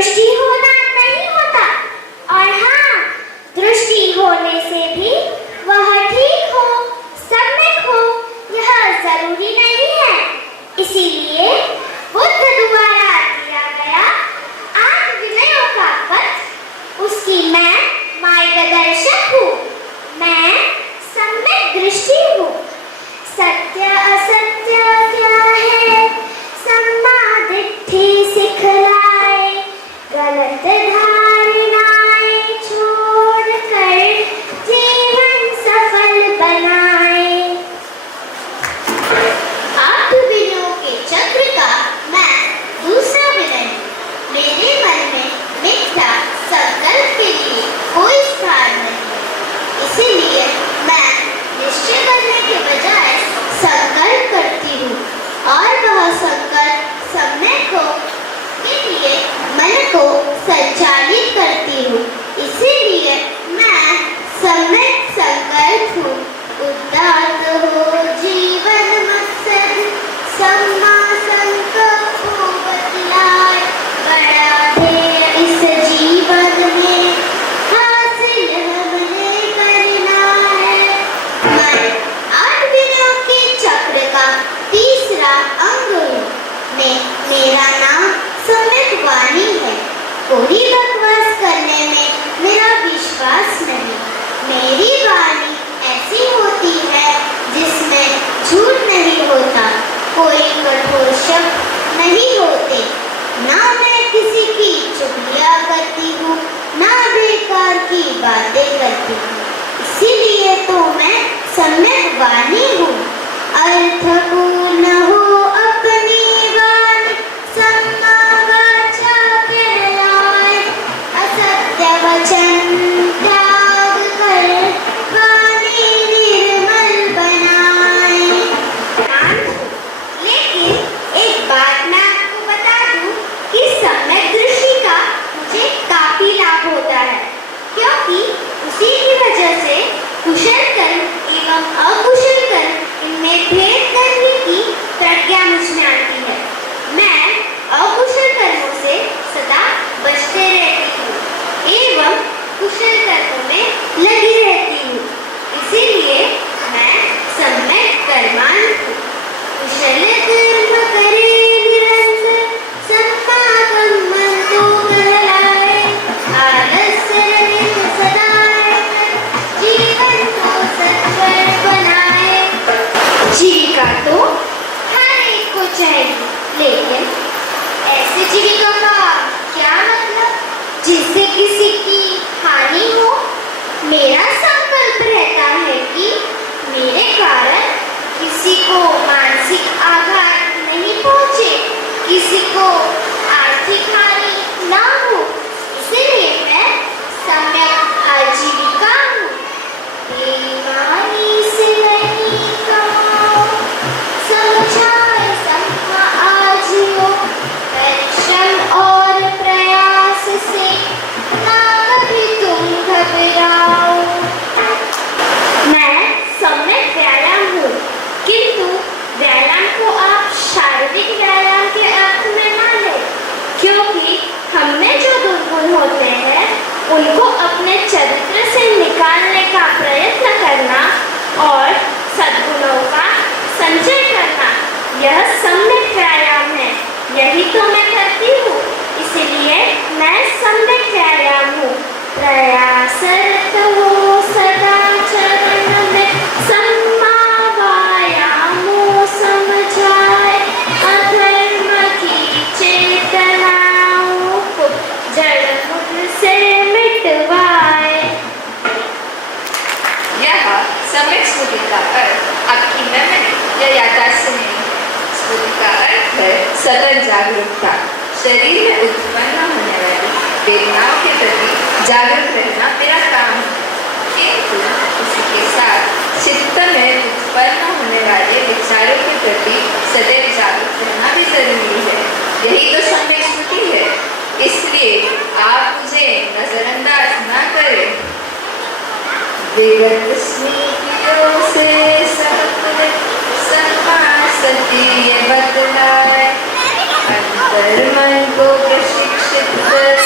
दृष्टि होना नहीं होता, और हाँ, दृष्टि होने से भी वह ठीक हो, सम्यक हो, यह जरूरी नहीं है। इसीलिए बुद्ध द्वारा दिया गया 8 विनयों का पथ, उसकी मैं मार्गदर्शक हूँ। मैं सम्यक दृष्टि हूँ। सत्य असत्य क्या है, सम्मा दिट्ठि सिखलाए, गलत धारणाएं छोड़कर जीवन सफल बनाए। 8 विनयों के चक्र का मैं दूसरा विनय। मेरे मन में मिथ्या संकल्प के लिए कोई स्थान नहीं, इसीलिए मैं निश्चय करने के बजाय संकल्प करती हूँ, और वह संकल्प सम्यक हो के लिए मन को संचालित करती हूँ। इसीलिए मैं सम्यक संकल्प हूँ। उदात्त हो जीवन मकसद, सम्मा संकल्प हो बतलाए, बड़ा ध्येय इस जीवन में हासिल हमने करना है। मैं 8 विनयों के चक्र का तीसरा अंग हूँ। मेरा नाम सम्यक वाणी है। कोई बकवास करने में मेरा विश्वास नहीं। मेरी वाणी ऐसी होती है जिसमें झूठ नहीं होता, कोई कठोर शब्द नहीं होते, ना मैं किसी की चुगलियां करती हूँ, ना बेकार की बातें करती हूँ। इसीलिए तो मैं सम्यक वाणी हूँ। अर्थपूर्ण हो अपनी वाणी, सम्मा वाचा कहलाए, असत्य वचन त्याग कर वाणी निर्मल बनाए। लेकिन एक बात मैं आपको बता दूं कि सम्यक दृष्टि का मुझे काफी लाभ होता है, क्योंकि उसी की वजह से कुशल कर्म एवं अकुशल कर्म इनमें भेद करने की प्रज्ञा मुझ में आती है। मैं अकुशल कर्मों से सदा बचते रहती हूँ एवं कुशल कर्मों में लगी रहती हूँ। इसीलिए मैं सम्यक कर्माण हूँ। कुशल कर्म करे निरंतर, सम्मागम मन तो कहलाए, आलस्य रहित सदा रहकर जीवन को सत्वर बनाए। जीविका तो हर एक को चाहिए, लेकिन ऐसे जीविका का क्या मतलब जिससे किसी की हानि हो? मेरा संकल्प रहता है कि मेरे कारण किसी को मानसिक आघात नहीं पहुंचे, किसी को आर्थिक हानि ना हो। इसलिए मैं सम्यक आजीविका हूँ। बेईमानी से नहीं कमाओ, समझाए सम्मा आजियो, परिश्रम और प्रयास से ना कभी तुम घबराओ। मैं सम्यक व्यायाम हूँ, किंतु व्यायाम को आप शारीरिक व्यायाम के अर्थ में ना लें, क्योंकि हममें जो दुर्गुण होते हैं उनको अपने चरित्र से निकालने का प्रयत्न करना और सद्गुणों का संचय करना, यह सम्यक व्यायाम है। यही तो मैं करती हूँ, इसलिए मैं सम्यक व्यायाम हूँ। प्रयासरत हो सदा चरण में, सम्मा वायामो समझाए, अधर्म की चेतनाओं को जड़ मूल से मिटवाए। यह सम्यक स्मृति का अर्थ आपकी मेमोरी या याददाश्त से नहीं। स्मृति का अर्थ है सतत जागरूकता। शरीर में उत्पन्न होने वाली वेदनाओं के प्रति जागरूक रहना मेरा काम है, किंतु उसी के साथ चित्त में उत्पन्न होने वाले विचारों के प्रति सदैव जागरूक रहना भी जरूरी है। यही तो सम्यक स्मृति है। इसलिए आप मुझे नजरअंदाज न करें। विगत स्मृतियों से सती ये बतलाए, अंतर मन को प्रशिक्षित कर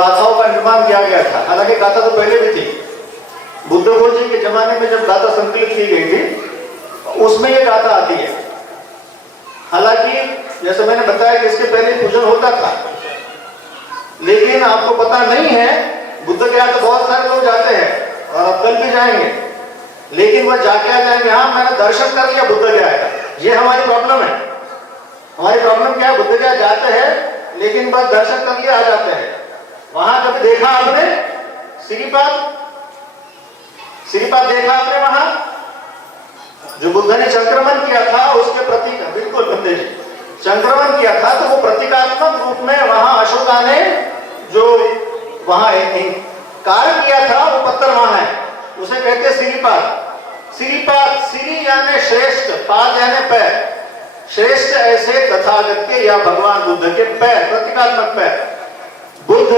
गाथाओं का निर्माण किया गया था। हालांकि गाथा तो पहले भी थी, बुद्ध गोल जी के जमाने में जब गाथा संकलित की गई थी उसमें ये गाथा आती है। हालांकि जैसे मैंने बताया कि इसके पहले पूजन होता था, लेकिन आपको पता नहीं है, बुद्ध के यहाँ तो बहुत सारे लोग जाते हैं और अब कल भी जाएंगे, लेकिन वह जाके आ जाएंगे, हाँ मैंने दर्शन कर लिया बुद्ध के आया। ये हमारी प्रॉब्लम है। हमारी प्रॉब्लम क्या है, बुद्ध के यहाँ जाते हैं लेकिन बस दर्शन कर लिया आ जाते हैं। वहां कभी देखा आपने श्रीपाद देखा आपने? वहां जो बुद्ध ने संक्रमण किया था उसके प्रतीक, बिल्कुल बंदे जी संक्रमण किया था, तो वो प्रतीकात्मक रूप में वहां अशोका ने जो वहां कार्य किया था वो पत्थर वहां है, उसे कहते हैं श्रीपाद। श्री यानी श्रेष्ठ, पाद यानी पैर, श्रेष्ठ ऐसे तथागत के या भगवान बुद्ध के पैर, प्रतीकात्मक पैर। बुद्ध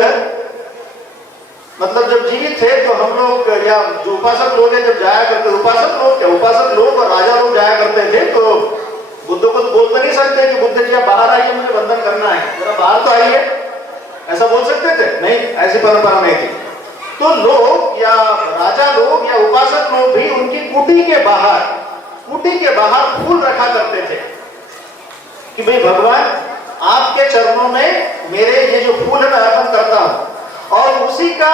मतलब जब जीवित थे तो हम लोग या जो उपासक लोग हैं जब जाया करते, उपासक लोग और राजा लोग जाया करते थे, तो बुद्ध को बोल तो नहीं सकते कि बुद्ध जी बाहर आइए मुझे वंदन करना है, जरा बाहर तो आइए, ऐसा बोल सकते थे? नहीं, ऐसी परंपरा नहीं थी। तो लोग या राजा लोग या उपासक लोग भी उनकी कुटी के बाहर फूल रखा करते थे कि भाई भगवान आपके चरणों में मेरे ये जो फूल है मैं अर्पण करता हूं। और उसी का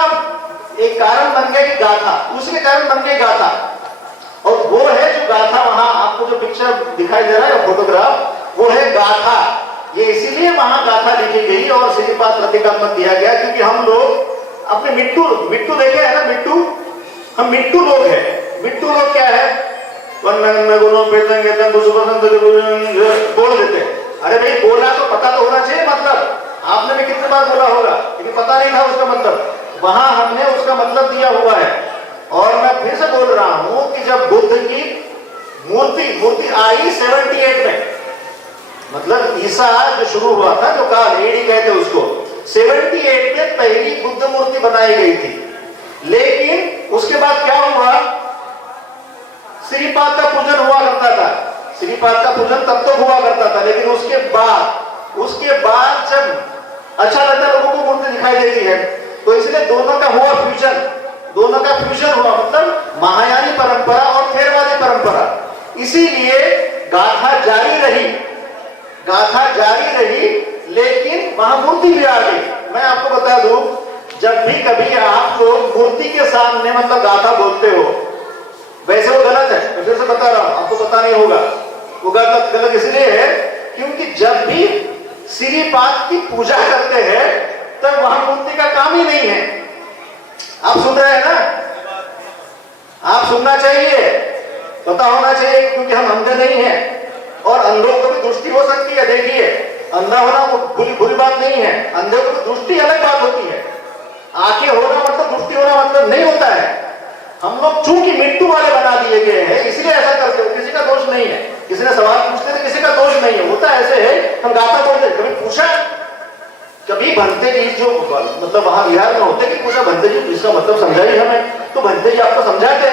एक कारण बन गया कि गाथा, उसके कारण बन गई गाथा। और वो है जो गाथा, वहां आपको जो पिक्चर दिखाई दे रहा है फोटोग्राफ, वो है गाथा। ये इसीलिए वहां गाथा लिखी गई और श्रीपाद प्रतीकात्मक दिया गया क्योंकि हम लोग अपने मिट्टू देखे है ना, हम मिट्टू लोग हैं। मिट्टू लोग क्या है, बोल देते। अरे भाई बोला तो पता तो होना चाहिए, मतलब आपने भी कितने बार बोला होगा लेकिन पता नहीं था उसका मतलब। वहां हमने उसका मतलब दिया हुआ है। और मैं फिर से बोल रहा हूं कि जब बुद्ध की मूर्ति आई 78 में, मतलब ईसा जो शुरू हुआ था, जो काल एडी कहते उसको, 78 में पहली बुद्ध मूर्ति बनाई गई थी। लेकिन उसके बाद क्या हुआ, श्रीपाद का पूजन हुआ करता था। श्रीपाद का पूजन तब तक हुआ करता था, लेकिन उसके बाद जब अच्छा लगता है लोगों को मूर्ति दिखाई देती है, तो इसलिए दोनों का फ्यूजन हुआ, मतलब महायानी परंपरा और थेरवादी परंपरा। इसीलिए गाथा जारी रही, लेकिन वहां मूर्ति भी आ गई। मैं आपको बता दूं, जब भी कभी आप लोग मूर्ति के सामने मतलब गाथा बोलते हो, वैसे वो गलत है, मैं फिर से बता रहा हूं, आपको पता नहीं होगा, वो गलत इसलिए है क्योंकि जब भी श्रीपाद की पूजा करते हैं तब वहां मूर्ति का काम ही नहीं है। आप सुन रहे हैं ना? आप सुनना चाहिए, पता होना चाहिए, क्योंकि हम अंधे नहीं हैं और अंधों को भी दृष्टि हो सकती है। देखिए, अंधा होना वो बुरी बात नहीं है, अंधे को दृष्टि अलग बात होती है। आंखें होना मतलब दृष्टि होना मतलब नहीं होता है। हम लोग चूंकि मिट्टू वाले बना दिए गए हैं इसलिए ऐसा करते हो, किसी का दोष नहीं है। किसी ने सवाल पूछते थे, किसी का दोष नहीं है, होता ऐसे है। हम गाथा बोलते, कभी पूछा, कभी भंते जी जो मतलब वहां बिहार में होते कि पूछा भंते जी इसका मतलब समझाइए हमें, तो भंते जी आपको समझाते,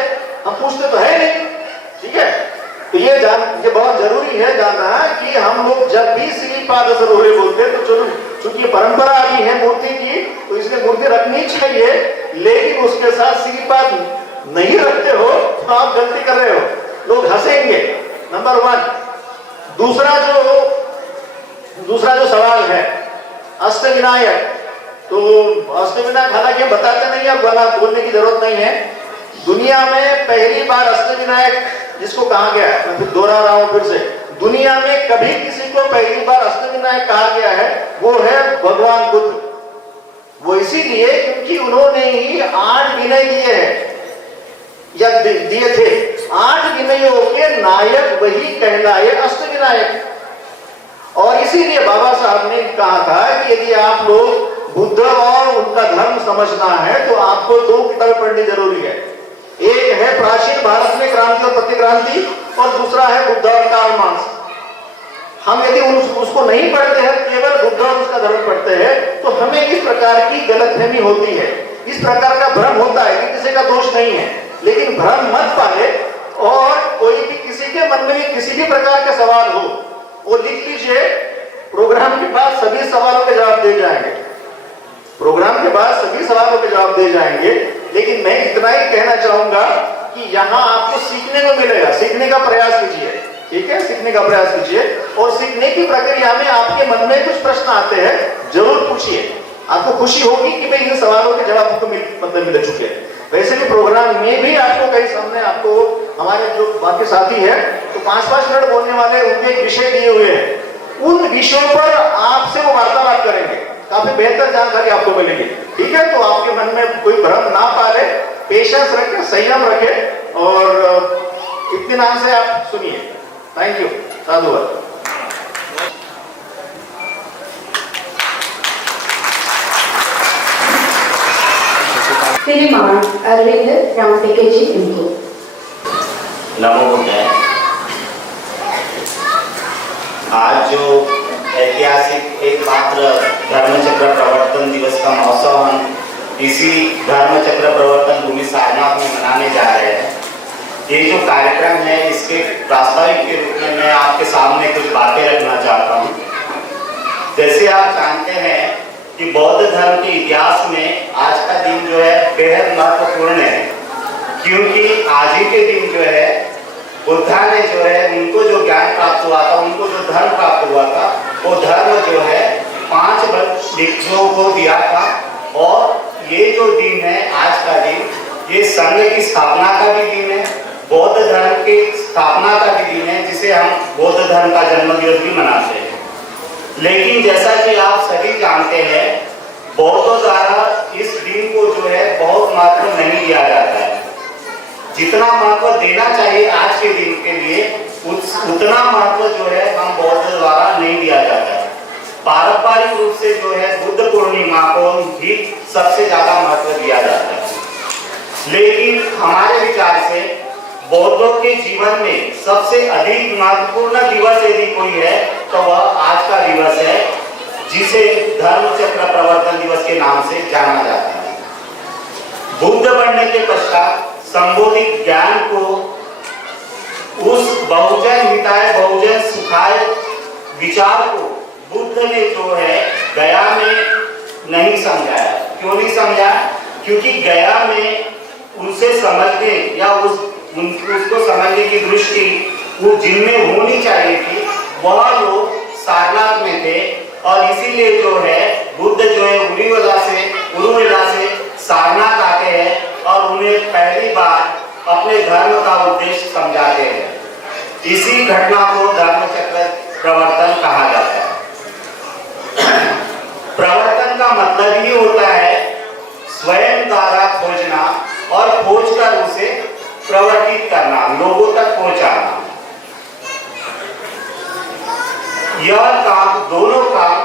हम पूछते तो है नहीं। ठीक है, तो ये बहुत जरूरी है जानना कि हम लोग जब भी श्रीपाद सरोवरे बोलते हैं तो चलो, चूंकि परंपरा अभी है मूर्ति की, तो इसलिए मूर्ति रखनी चाहिए, लेकिन उसके साथ श्रीपाद नहीं रखते हो तो आप गलती कर रहे हो, लोग हंसेंगे। नंबर 1। दूसरा जो सवाल है अष्टविनायक, तो अष्टविनायक हालांकि हम बताते नहीं है, वाला बोलने की जरूरत नहीं है। दुनिया में पहली बार अष्टविनायक जिसको कहा गया है, मैं फिर दोहरा रहा हूं फिर से, दुनिया में कभी किसी को पहली बार अष्टविनायक कहा गया है वो है भगवान बुद्ध। वो इसीलिए क्योंकि उन्होंने ही 8 विनय दिए हैं या दिए थे। 8 विनयों के नायक वही कहलाए अष्टविनायक। और इसीलिए बाबा साहब ने कहा था कि यदि आप लोग बुद्ध और उनका धर्म समझना है तो आपको 2 किताबें पढ़नी जरूरी है। एक है प्राचीन भारत में क्रांति और प्रतिक्रांति, और दूसरा है बुद्ध और कार्ल मार्क्स। हम यदि उसको नहीं पढ़ते हैं, केवल बुद्ध और उसका धर्म पढ़ते हैं, तो हमें इस प्रकार की गलतफहमी होती है, इस प्रकार का भ्रम होता है कि किसी का दोष नहीं है। लेकिन भ्रम मत पाले, और कोई भी किसी के मन में किसी भी प्रकार का सवाल हो वो लिख लीजिए, प्रोग्राम के बाद सभी सवालों के जवाब दे जाएंगे। प्रोग्राम के बाद सभी सवालों के जवाब दे जाएंगे, लेकिन मैं इतना ही कहना चाहूंगा कि यहाँ आपको सीखने को मिलेगा, सीखने का प्रयास कीजिए, ठीक है, सीखने का प्रयास कीजिए। और सीखने की प्रक्रिया में आपके मन में कुछ प्रश्न आते हैं, जरूर पूछिए। आपको खुशी होगी कि भाई इन सवालों के जवाब आपको मिल चुके हैं। वैसे भी प्रोग्राम में भी आपको कई सामने आपको हमारे जो बाकी साथी है तो 5-5 मिनट बोलने वाले, उनके एक विषय दिए हुए हैं, उन विषयों पर आपसे वो वार्तालाप करेंगे, काफी बेहतर जानकारी आपको मिलेगी, ठीक है। तो आपके मन में कोई भ्रम ना पाले, पेशेंस रखे, संयम रखे और इत्मीनान से आप सुनिए। थैंक यू, साधुवाद। श्रीमान अरविंद रामटेके जी इनको। नमो बुद्धाय। आज जो ऐतिहासिक एकमात्र धर्मचक्र प्रवर्तन दिवस का महोत्सव हम इसी धर्मचक्र प्रवर्तन भूमि सारनाथ में मनाने जा रहे हैं। ये जो कार्यक्रम है इसके प्रास्ताविक के रूप में मैं आपके सामने कुछ बातें रखना चाहता हूँ। जैसे आप जानते हैं कि बौद्ध धर्म के इतिहास में आज का दिन जो है बेहद महत्वपूर्ण है, क्योंकि आज ही के दिन जो है बुद्धा ने जो है उनको जो ज्ञान प्राप्त हुआ था, उनको जो धर्म प्राप्त हुआ था, वो धर्म जो है 5 भिक्षुओं को दिया था। और ये जो दिन है आज का दिन, ये संघ की स्थापना का भी दिन है, बौद्ध धर्म की स्थापना का भी दिन है, जिसे हम बौद्ध धर्म का जन्म दिवस भी मनाते हैं। लेकिन जैसा कि आप सभी जानते हैं, बौद्धों द्वारा इस दिन को जो है बहुत महत्व नहीं दिया जाता है। जितना महत्व देना चाहिए आज के दिन के लिए, उतना महत्व जो है हम बौद्ध द्वारा नहीं दिया जाता है। पारंपरिक रूप से जो है बुद्ध पूर्णिमा को ही सबसे ज्यादा महत्व दिया जाता है। लेकिन हमारे विचार से बौद्धों के जीवन में सबसे अधिक महत्वपूर्ण दिवस यदि कोई है तो वह आज का दिवस है, जिसे धर्मचक्र प्रवर्तन दिवस के नाम से जाना जाता है। बुद्ध बनने के पश्चात संबोधित ज्ञान को, उस बहुजन हिताय बहुजन सुखाय विचार को बुद्ध ने जो है गया में नहीं समझाया। क्यों नहीं समझा? क्योंकि गया में उनसे समझने या उसको समझने की दृष्टि वो जिनमें होनी चाहिए थी, वह लोग सारनाथ में थे। और इसीलिए जो है बुद्ध जो है उरुवेला से सारनाथ आते हैं और उन्हें पहली बार अपने धर्म का उद्देश्य समझाते हैं। इसी घटना को धर्मचक्र प्रवर्तन कहा जाता है। प्रवर्तन का मतलब ही होता है स्वयं द्वारा खोजना और खोज कर उसे प्रवर्तित करना, लोगों तक पहुंचाना। यह काम, दोनों काम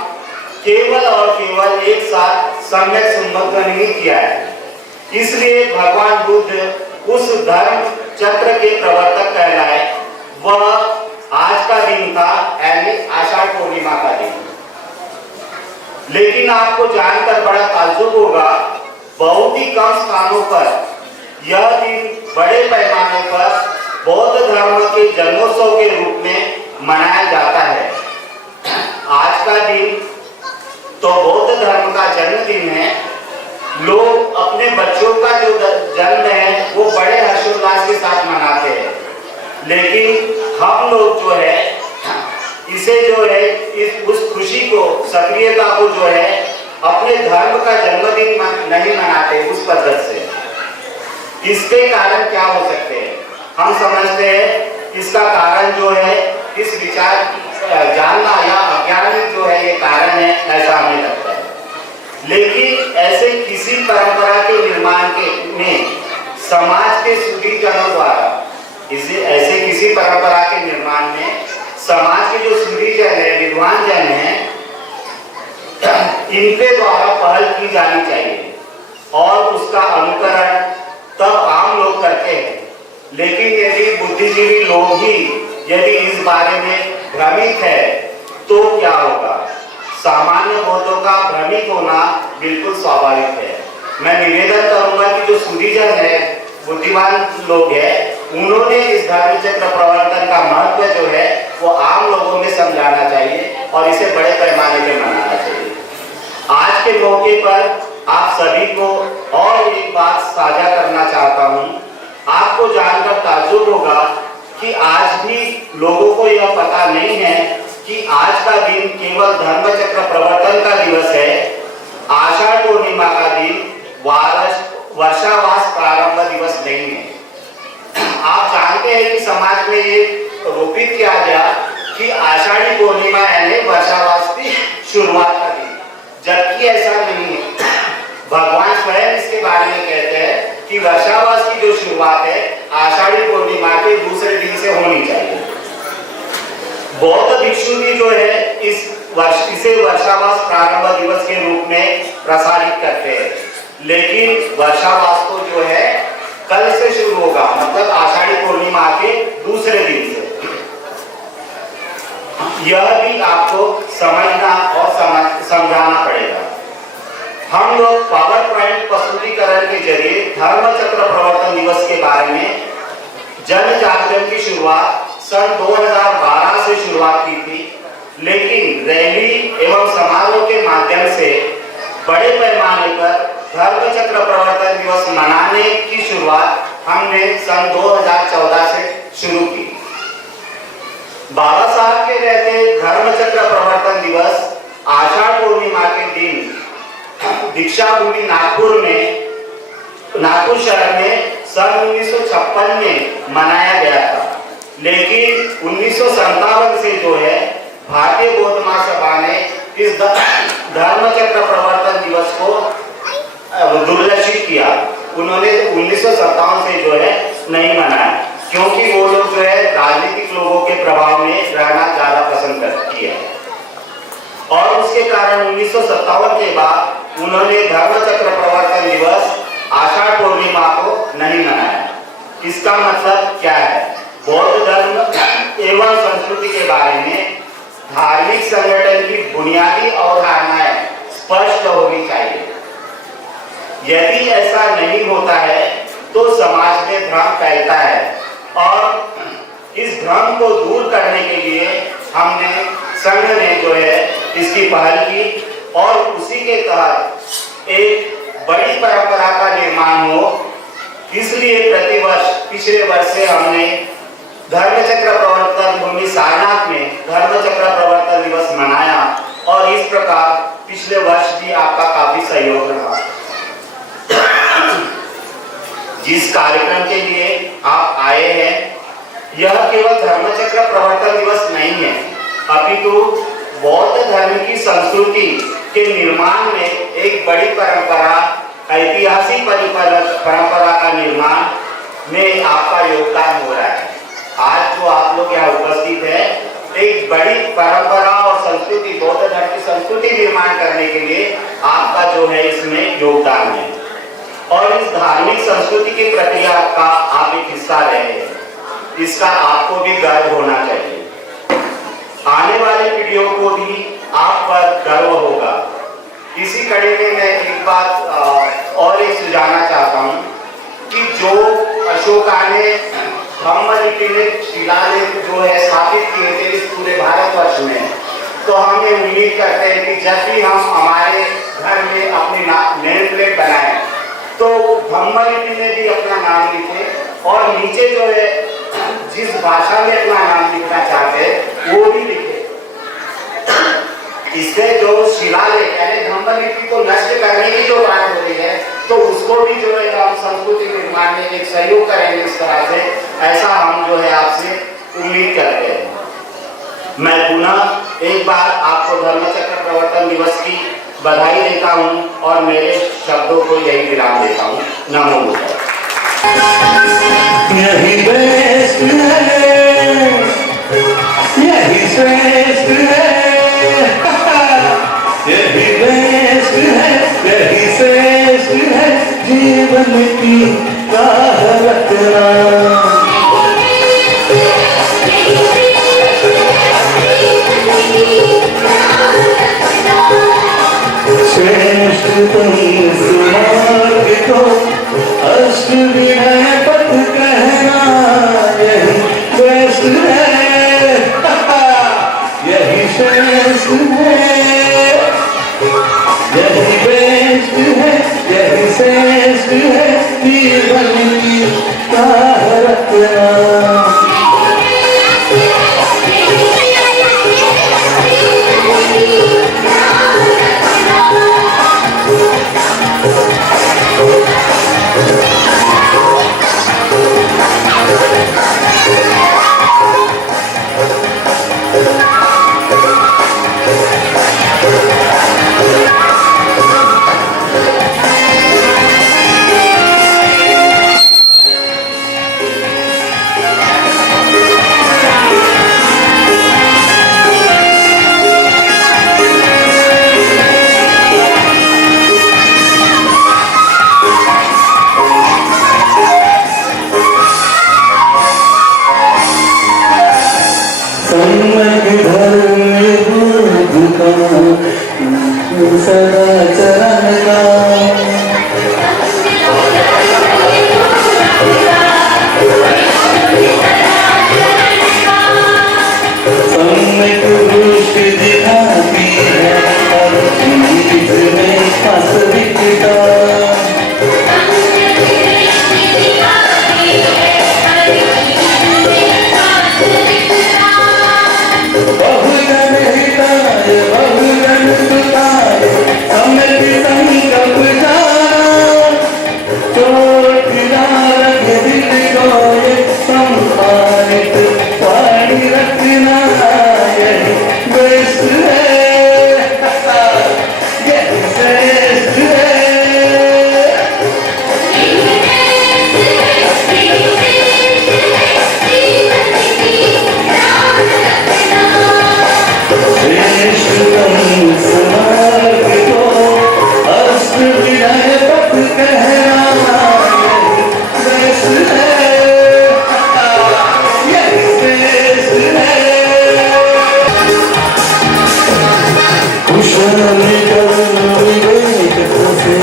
केवल और केवल एक साथ सम्यक संबद्ध नहीं किया है। इसलिए भगवान बुद्ध उस धर्म चक्र के प्रवर्तक कहलाए। वह आज का दिन था, यानी आषाढ़ पूर्णिमा का दिन। लेकिन आपको जानकर बड़ा ताज्जुब होगा, बहुत ही कम स्थानों पर यह दिन बड़े पैमाने पर बौद्ध धर्म के जन्मोत्सव के रूप में मनाया जाता है। आज का दिन तो बौद्ध धर्म का जन्मदिन है। लोग अपने बच्चों का जो जन्म है वो बड़े हर्षोल्लास के साथ मनाते हैं। लेकिन हम लोग जो है इसे जो है उस खुशी को, सक्रियता को जो है अपने धर्म का जन्मदिन नहीं मनाते उस पद्धति से। इसके कारण क्या हो सकते हैं? हम समझते हैं इसका कारण जो है इस विचार जानना या अज्ञान जो है ये कारण है, ऐसा हमें लगता है। लेकिन ऐसे किसी परंपरा के निर्माण में समाज के सुधीजनों द्वारा, ऐसे किसी परंपरा के निर्माण में समाज के जो सुधीजन है, विद्वान जन है, इनके द्वारा पहल की जानी चाहिए और उसका अनुकरण तब आम लोग करते हैं। लेकिन यदि बुद्धिजीवी लोग ही यदि इस बारे में भ्रमित है तो क्या होगा? सामान्य बौद्धों का भ्रमित होना बिल्कुल स्वाभाविक है। मैं निवेदन करूंगा कि जो सुधीजन है, बुद्धिमान लोग हैं, उन्होंने इस धर्मचक्र प्रवर्तन का महत्व जो है वो आम लोगों में समझाना चाहिए और इसे बड़े पैमाने पे मनाना चाहिए। आज के मौके पर आप सभी को और एक बात साझा करना चाहता हूं। आपको जानकर ताज्जुब होगा कि आज भी लोगों को यह पता नहीं है कि आज का दिन केवल धर्मचक्र प्रवर्तन का दिवस है। आषाढ़ पूर्णिमा का दिन वर्षावास प्रारंभ दिवस नहीं है। आप जानते हैं कि समाज में ये रोपित किया गया कि आषाढ़ी पूर्णिमा यानी वर्षावास की शुरुआत का दिन, जबकि ऐसा नहीं है। भगवान स्वयं इसके बारे में कहते हैं कि वर्षावास की जो शुरुआत है आषाढ़ी पूर्णिमा के दूसरे दिन से होनी चाहिए। बौद्ध भिक्षु भी जो है इसे वर्षावास प्रारंभ दिवस के रूप में प्रसारित करते हैं, लेकिन वर्षावास तो जो है कल से शुरू होगा, मतलब आषाढ़ी पूर्णिमा के दूसरे दिन से। यह भी आपको समझना और समझाना पड़ेगा। हम लोग पावर पॉइंट प्रस्तुतिकरण के जरिए धर्मचक्र प्रवर्तन दिवस के बारे में जन जागरण की शुरुआत सन 2012 से शुरुआत की थी, लेकिन रैली एवं समारोह के माध्यम से बड़े पैमाने पर धर्मचक्र प्रवर्तन दिवस मनाने की शुरुआत हमने सन 2014 से शुरू की। बाबा साहब के रहते धर्मचक्र प्रवर्तन दिवस आषाढ़ पूर्णिमा के दिन दीक्षा भूमि नागपुर शहर में सन 1956 में मनाया गया था, लेकिन 1957 से जो है भारतीय बौद्ध महासभा ने इस धर्मचक्र प्रवर्तन दिवस को दुर्लक्षित किया। उन्होंने 1957 से जो है नहीं मनाया, क्योंकि वो लोग जो है राजनीतिक लोगों के प्रभाव में रहना ज्यादा पसंद करती है, और उसके कारण 1957 के बाद उन्होंने धर्मचक्र प्रवर्तन दिवस आषाढ़ पूर्णिमा को नहीं मनाया। इसका मतलब क्या है? बौद्ध धर्म एवं संस्कृति के बारे में धार्मिक संगठन की बुनियादी अवधारणाएं स्पष्ट होनी चाहिए। यदि ऐसा नहीं होता है तो समाज में भ्रम फैलता है, और इस भ्रम को दूर करने के लिए हमने संघ ने जो है इसकी पहल की, और उसी के तहत एक बड़ी परंपरा का निर्माण हो। इसलिए प्रतिवर्ष पिछले वर्ष से हमने धर्मचक्र प्रवर्तन भूमि सारनाथ में धर्मचक्र प्रवर्तन दिवस मनाया, और इस प्रकार पिछले वर्ष भी आपका काफी सहयोग रहा। जिस कार्यक्रम के लिए आप आए हैं यह केवल धर्मचक्र प्रवर्तन दिवस नहीं है, अपितु बौद्ध धर्म की संस्कृति के निर्माण में एक बड़ी परंपरा, ऐतिहासिक परंपरा का निर्माण में आपका योगदान हो रहा है। आज जो आप लोग यहाँ उपस्थित है, एक बड़ी परंपरा और संस्कृति, बौद्ध धर्म की संस्कृति निर्माण करने के लिए आपका जो है इसमें योगदान है, और इस धार्मिक संस्कृति की प्रक्रिया का आप एक हिस्सा रहे हैं। इसका आपको भी गर्व होना चाहिए। आने वाली पीढ़ियों को भी आप पर गर्व होगा। इसी कड़ी में मैं एक बात और एक सुझाना चाहता हूँ कि जो अशोका ने ब्रह्मलिपि में शिलालेख जो है स्थापित किए थे इस पूरे भारतवर्ष में, तो हम ये उम्मीद करते हैं कि जब भी हम हमारे घर में अपनी नेम प्लेट बनाएं तो ब्रह्मलिपि में भी अपना नाम लिखें, और नीचे जो है जिस भाषा में अपना नाम लिखना चाहते हैं वो भी लिखें। इससे जो शिलालेख यानी ब्रह्मलिपि को नष्ट करने की जो बात हो रही है, तो उसको भी जो है हम संस्कृति निर्माण में एक सहयोग करेंगे। इस तरह से ऐसा हम जो है आपसे उम्मीद करते हैं। मैं पुनः एक बार आपको धर्मचक्र प्रवर्तन दिवस की बधाई देता हूं, और मेरे शब्दों को यही विराम देता हूं। नमो बुद्धाय। यही बेस्ट है, यही श्रेष्ठ है, यही बेस्ट है, यही श्रेष्ठ है, जीवन की राह रखना। श्रेष्ठतम सुमार्ग को अष्टविनय पथ कहना, यही श्रेष्ठ है, यही श्रेष्ठ है, रखना रख दिल को ये सम्मानित पानी रखना यही बेस्ट है, यही श्रेष्ठ है। श्रेष्ठ वंश मार्ग को अष्ट विनय पथ कहना यही श्रेष्ठ है, यही श्रेष्ठ है। कुशल कर्म विवेक से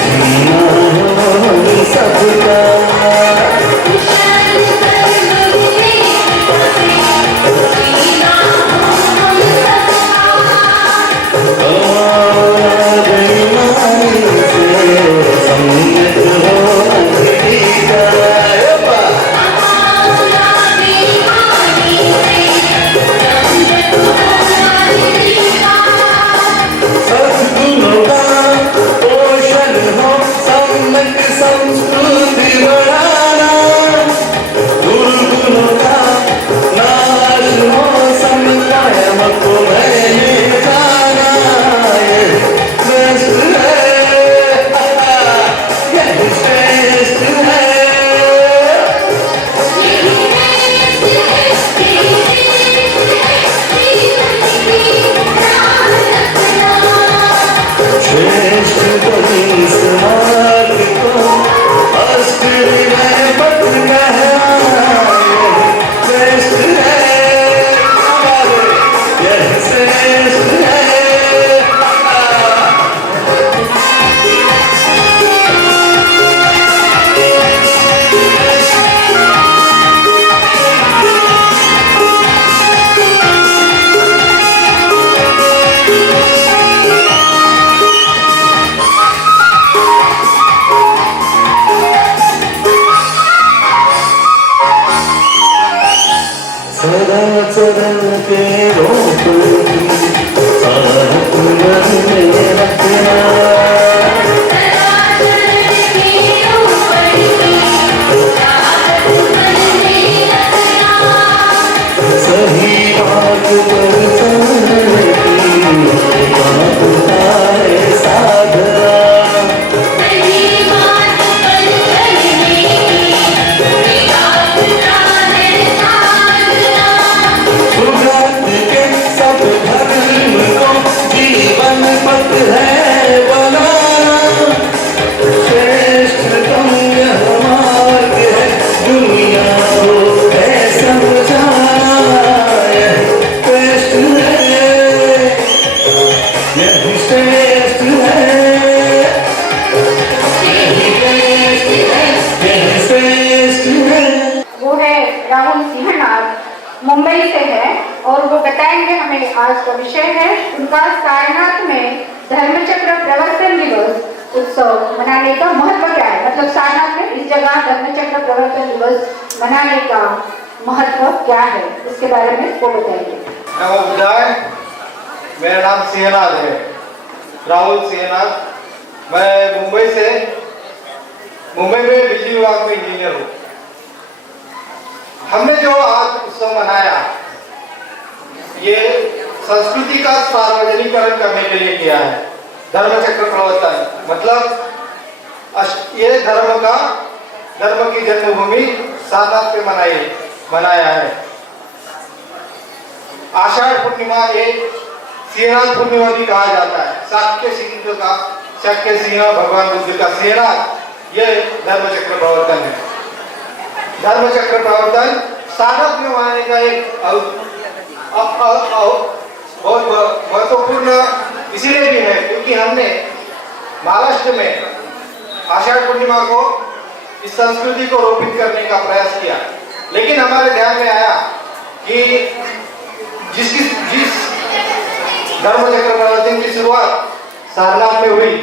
जीना हो सबका, सद्गुणों का पोषण हो, सम्यक संस्कृति बढ़ाना, दुर्गुणों का नाश हो, समकायम को मैंने जाना यही श्रेष्ठ है, यही श्रेष्ठ है। श्रेष्ठ वंश मार्ग को अष्ट विनय पथ कहना यही श्रेष्ठ है, यही श्रेष्ठ है। सदा चरण के रोप साथ मन में रखना, सही बात पर चलने की बात है साधना, सुगत के सब धर्म को जीवन पथ है बनाना, श्रेष्ठतम यह मार्ग है दुनिया को है समझाना यही श्रेष्ठ है, यही श्रेष्ठ है, यही श्रेष्ठ है, यही श्रेष्ठ है। वो है राहुल सिंहनाथ, मुंबई से है और वो बताएंगे हमें आज का विषय है उनका सारनाथ में धर्मचक्र प्रवर्तन दिवस उत्सव मनाने का महत्व क्या है, मतलब सारनाथ में इस जगह धर्मचक्र प्रवर्तन दिवस मनाने का महत्व क्या है, इसके बारे में वो बताएंगे। नमो बुद्धाय। मेरा नाम सिंहनाथ है, राहुल सिंहनाथ। मैं मुंबई में बिजली विभाग में इंजीनियर हूँ। हमने जो आज उत्सव मनाया ये संस्कृति का सार्वजनिकरण करने के लिए किया है। धर्मचक्र प्रवर्तन मतलब ये धर्म की जन्मभूमि सारनाथ पे मनाया है। आषाढ़ पूर्णिमा ये सिंहनाथ पूर्णिमा भी कहा जाता है। शाक्य सिंह भगवान बुद्ध का सिंहनाथ ये धर्मचक्र प्रवर्तन है। धर्मचक्र प्रवर्तन सारनाथ में मनाने का एक बहुत महत्वपूर्ण इसीलिए भी है क्योंकि हमने महाराष्ट्र में आषाढ़ पूर्णिमा को इस संस्कृति को रोपित करने का प्रयास किया, लेकिन हमारे ध्यान में आया कि जिस धर्मचक्र प्रवर्तन की शुरुआत सारनाथ में हुई,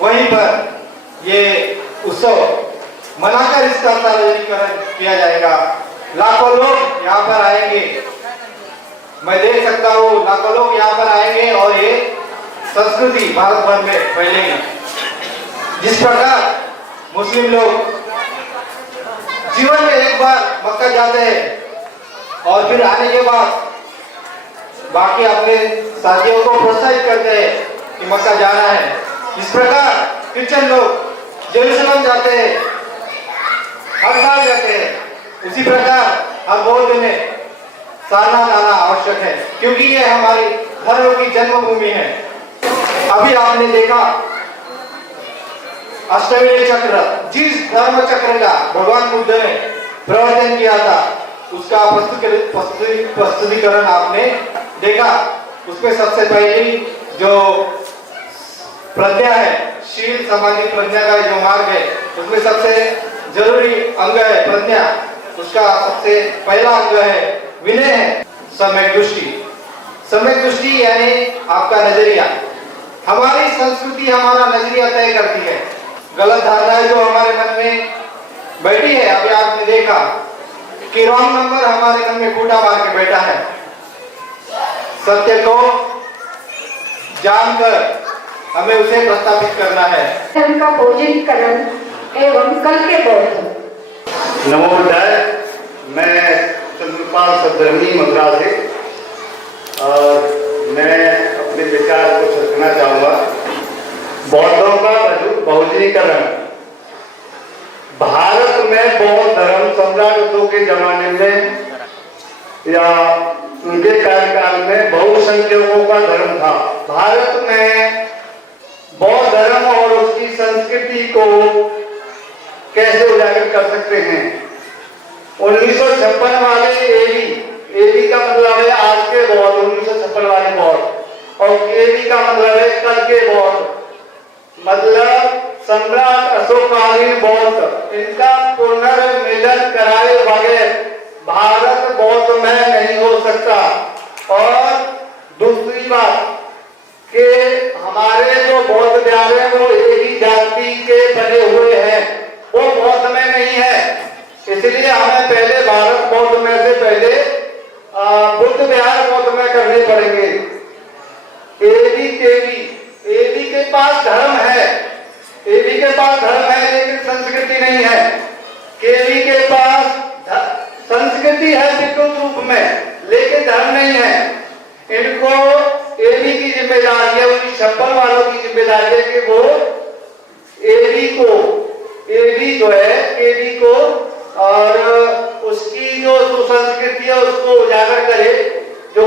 वहीं पर ये उत्सव मनाकर इसका सार्वजनिकरण किया जाएगा। लाखों लोग यहाँ पर आएंगे, मैं देख सकता हूँ लाखों लोग यहाँ पर आएंगे और ये संस्कृति भारत भर में फैलेगी। जिस प्रकार मुस्लिम लोग जीवन में एक बार मक्का जाते हैं और फिर आने के बाद बाकी अपने साथियों को प्रोत्साहित करते हैं कि मक्का जाना है। इस प्रकार क्रिश्चियन लोग जेरूसलम जाते हैं, हर साल जाते हैं। उसी प्रकार हर बौद्ध में सारनाथ आना आवश्यक है, क्योंकि ये हमारी धर्म की जन्मभूमि है। अभी आपने देखा अष्टविनायक चक्र, जिस धर्म चक्र का भगवान बुद्ध ने प्रवर्तन किया था उसका प्रस्तुतिकरण आपने देखा। उसमें सबसे पहली जो प्रज्ञा है, शील समाधि प्रज्ञा का जो मार्ग है, उसमें सबसे जरूरी अंग है प्रज्ञा। उसका सबसे पहला अंग है विनय है, सम्यक दृष्टि। सम्यक दृष्टि यानी आपका नजरिया। हमारी संस्कृति हमारा नजरिया तय करती है। गलत धारणाएं जो हमारे मन में बैठी है, अभी आपने देखा कि रॉन्ग नंबर हमारे मन में कूटा मार के बैठा है। सत्य को जानकर हमें उसे प्रस्थापित करना है। धर्म का पूजनीकरण एवं कल के बौद्ध। नमो बुद्धाय। मैं चंद्रपाल सदधर्मी मद्रास से, और मैं अपने विचार को रखना चाहूंगा। बौद्धों का बहुजनीकरण। भारत में बौद्ध धर्म सम्राटों के जमाने में या उनके कार्यकाल में बहुसंख्यकों का धर्म था। भारत में बौद्ध धर्म और उसकी संस्कृति को कैसे उजागर कर सकते हैं? 1956 वाले एबी का मतलब है आज के बौद्ध, 1956 वाले बौद्ध, और केबी का मतलब है कल के बौद्ध, मतलब सम्राट अशोकालीन बौद्ध। इनका पुनर्मिलन कराए बगैर भारत बौद्ध में नहीं हो सकता। और दूसरी बात कि हमारे जो बौद्ध विहार है वो एक ही जाति के बने हुए हैं, वो बौद्ध में नहीं है। इसलिए हमें पहले भारत बौद्ध में से पहले बुद्ध विहार बौद्ध में करने पड़ेंगे। एबी के पास धर्म है, एबी के पास धर्म है लेकिन संस्कृति नहीं है। केबी के पास संस्कृति है विकृत रूप में, लेकिन धर्म नहीं है। इनको एबी की जिम्मेदारी है, 1956 वालों की जिम्मेदारी है कि वो एबी जो है केबी को और उसकी जो सुसंस्कृति है उसको उजागर करे, जो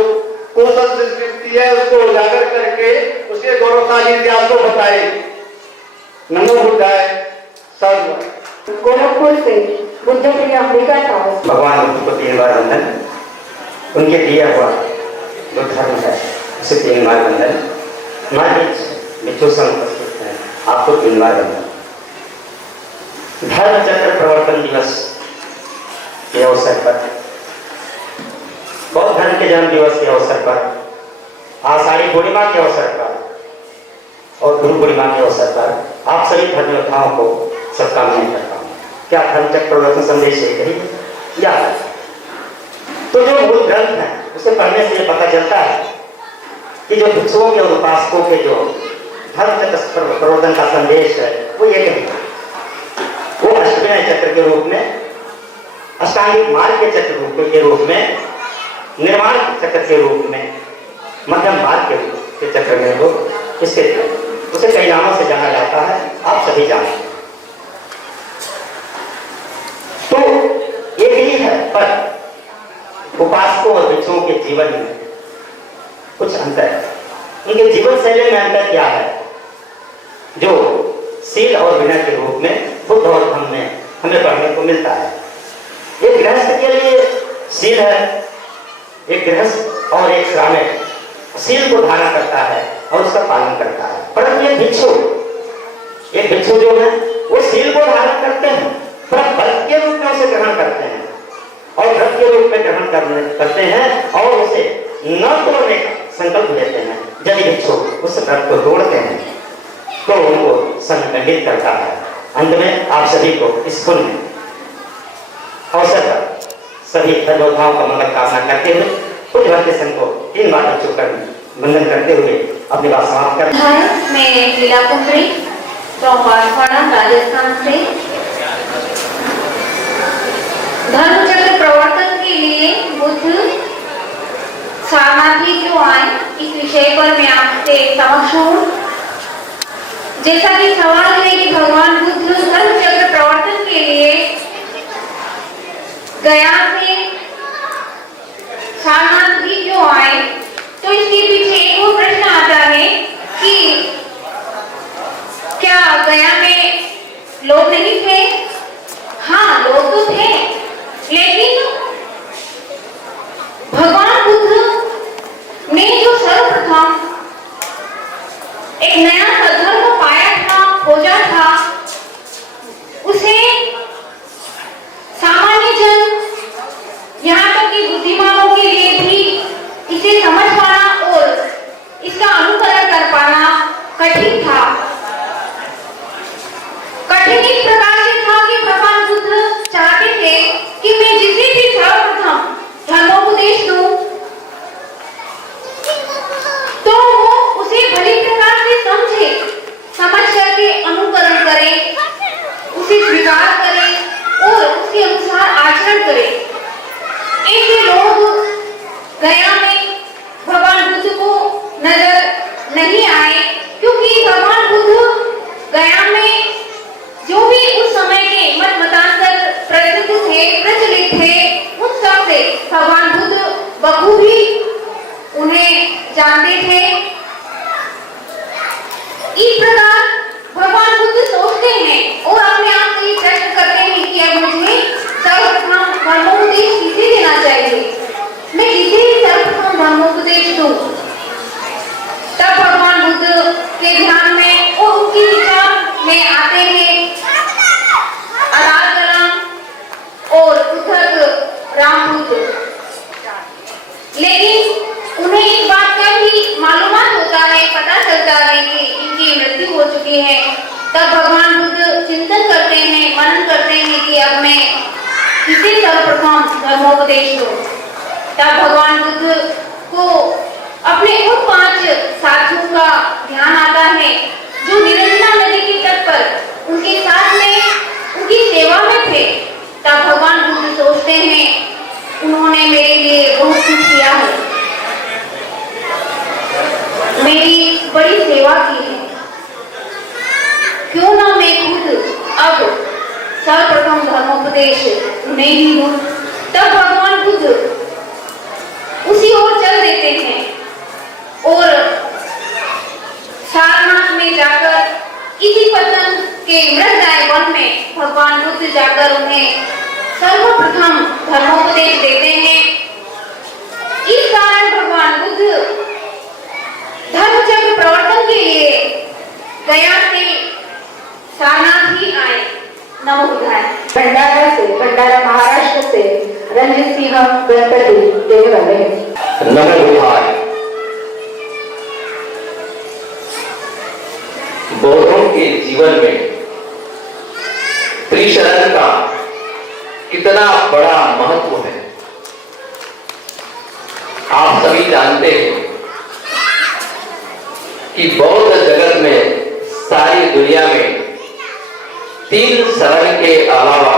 कुसंस्कृति है उसको उजागर करके उसके गौरवशाली इतिहास को बताए। नमो बुद्धाय। साधु। गोरखपुर से बुद्ध प्रिय अंबिका दास। भगवान बुद्ध को 3 बार वंदन। उनके दिया हुआ जो धर्म है उसे 3 बार वंदन। हमारे मित्रों से उपस्थित हैं, आपको 3 बार वंदन। धर्म चक्र प्रवर्तन दिवस के अवसर पर, बौद्ध धर्म के जन्म दिवस के अवसर पर, आषाढ़ी पूर्णिमा के अवसर पर और गुरु पूर्णिमा के अवसर पर आप सभी धर्म योद्धाओं को शुभकामनाएं करता हूँ। क्या धर्म चक्र प्रवर्तन संदेश है कही या तो जो मूल ग्रंथ है उसे पढ़ने से ये पता चलता है कि जो भिक्षुओं के और उपासकों के जो धर्म चक्र प्रवर्तन का संदेश है वो ये नहीं, वो अष्टविनायक चक्र के रूप में, अष्टांगिक मार्ग के चक्र के रूप में, निर्माण चक्र के रूप में, मध्यम मार्ग के चक्र में वो इसके उसे कई नामों से जाना जाता है, आप सभी जानते। तो एक ही है, पर उपासकों और भिक्षुओं के जीवन में कुछ अंतर है। उनके जीवन शैली में अंतर क्या है जो शील और विनय के रूप में बुद्ध और धम्म में हमें पढ़ने को मिलता है। एक गृहस्थ के लिए शील है, एक गृहस्थ और एक श्रामिक शील को धारण करता है और उसका पालन करता है। परंतु एक भिक्षु जो है वो शील को धारण करते हैं पर व्रत के रूप में उसे ग्रहण करते हैं और व्रत के रूप में ग्रहण करते हैं और उसे न तोड़ने का संकल्प लेते हैं। यदि भिक्षु उस व्रत को तोड़ते हैं तो उनको संगठित करता है। अंत में आप सभी को इस पुण्य अवसर पर सभी धर्मयोद्धाओं का मंगल कामना करते हुए कुछ भक्ति संघ को 3 बार बच्चों कर वंदन करते हुए अपनी बात समाप्त कर। मैं लीला कुमारी फ्रॉम बांसवाड़ा राजस्थान से समक्ष हूँ। जैसा कि सवाल है कि भगवान बुद्ध धर्म चक्र प्रवर्तन के लिए गया से सारनाथ भी क्यों आए, तो इसके पीछे एक और प्रश्न आता है कि क्या गया में लोग नहीं थे? हाँ, लोग तो थे, लेकिन भगवान बुद्ध ने जो सर्वप्रथम एक नया धर्म पाया था, खोजा था, उसे सामान्य जन, यहाँ तक कि बुद्धिमानों के लिए भी इसे समझ पाना और इसका अनुकरण कर पाना कठिन था। कठिन इस प्रकार से था कि भगवान बुद्ध चाहते थे कि मैं जिसे भी सर्वप्रथम धर्मोपदेश दूं, तो वो उसे भली प्रकार से समझे, समझ करके अनुकरण करे, उसे स्वीकार करे और उसके अनुसार आचरण करे। ऐसे लोग गया में भगवान बुद्ध को नजर नहीं आए, क्योंकि भगवान बुद्ध गया में जो भी उस समय के मत मतांतर प्रचलित थे, उन सब से भगवान बुद्ध बखूबी उन्हें जानते थे। इस प्रकार भगवान बुद्ध सोचते हैं और अपने आप से प्रश्न करते हैं कि अब मुझे सर्वप्रथम धर्मोपदेश किसे देना चाहिए, मैं किसे सर्वप्रथम धर्मोपदेश दूं। तब भगवान बुद्ध के ध्यान में और उनके विचार में आते हैं अलार्कलम और पृथक राम बुद्ध। लेकिन उन्हें एक बात का भी मालूमात होता है, पता चलता है कि इनकी मृत्यु हो चुकी है। तब भगवान बुद्ध चिंतन करते हैं, मनन करते हैं कि अब मैं किसे सर्वप्रथम धर्मोपदेश दूं। तब भगवान बुद्ध को अपने उन 5 साथियों का ध्यान आता है जो निरंजना नदी के तट पर उनके साथ में उनकी सेवा में थे। तब भगवान बुद्ध सोचते हैं, उन्होंने मेरे लिए बहुत कुछ किया है, मेरी बड़ी सेवा की है, क्यों ना मैं खुद अब सर्वप्रथम धर्मोपदेश उन्हें ही दूं। तब भगवान बुद्ध उसी ओर चल देते हैं और सारनाथ में जाकर इसी पतन के मृतदाय वन में भगवान बुद्ध जाकर उन्हें सर्वप्रथम धर्मोपदेश देते हैं। इस कारण भगवान बुद्ध धर्मचक्र प्रवर्तन के लिए गया से सारनाथ ही आए। नमो बुद्धाय। भंडारा महाराष्ट्र से रंजित सिंह गणपति देने वाले हैं। नमो बुद्धाय। बौद्धों के जीवन में त्रिशरण का कितना बड़ा महत्व है, आप सभी जानते हैं कि बौद्ध जगत में सारी दुनिया में 3 शरण के अलावा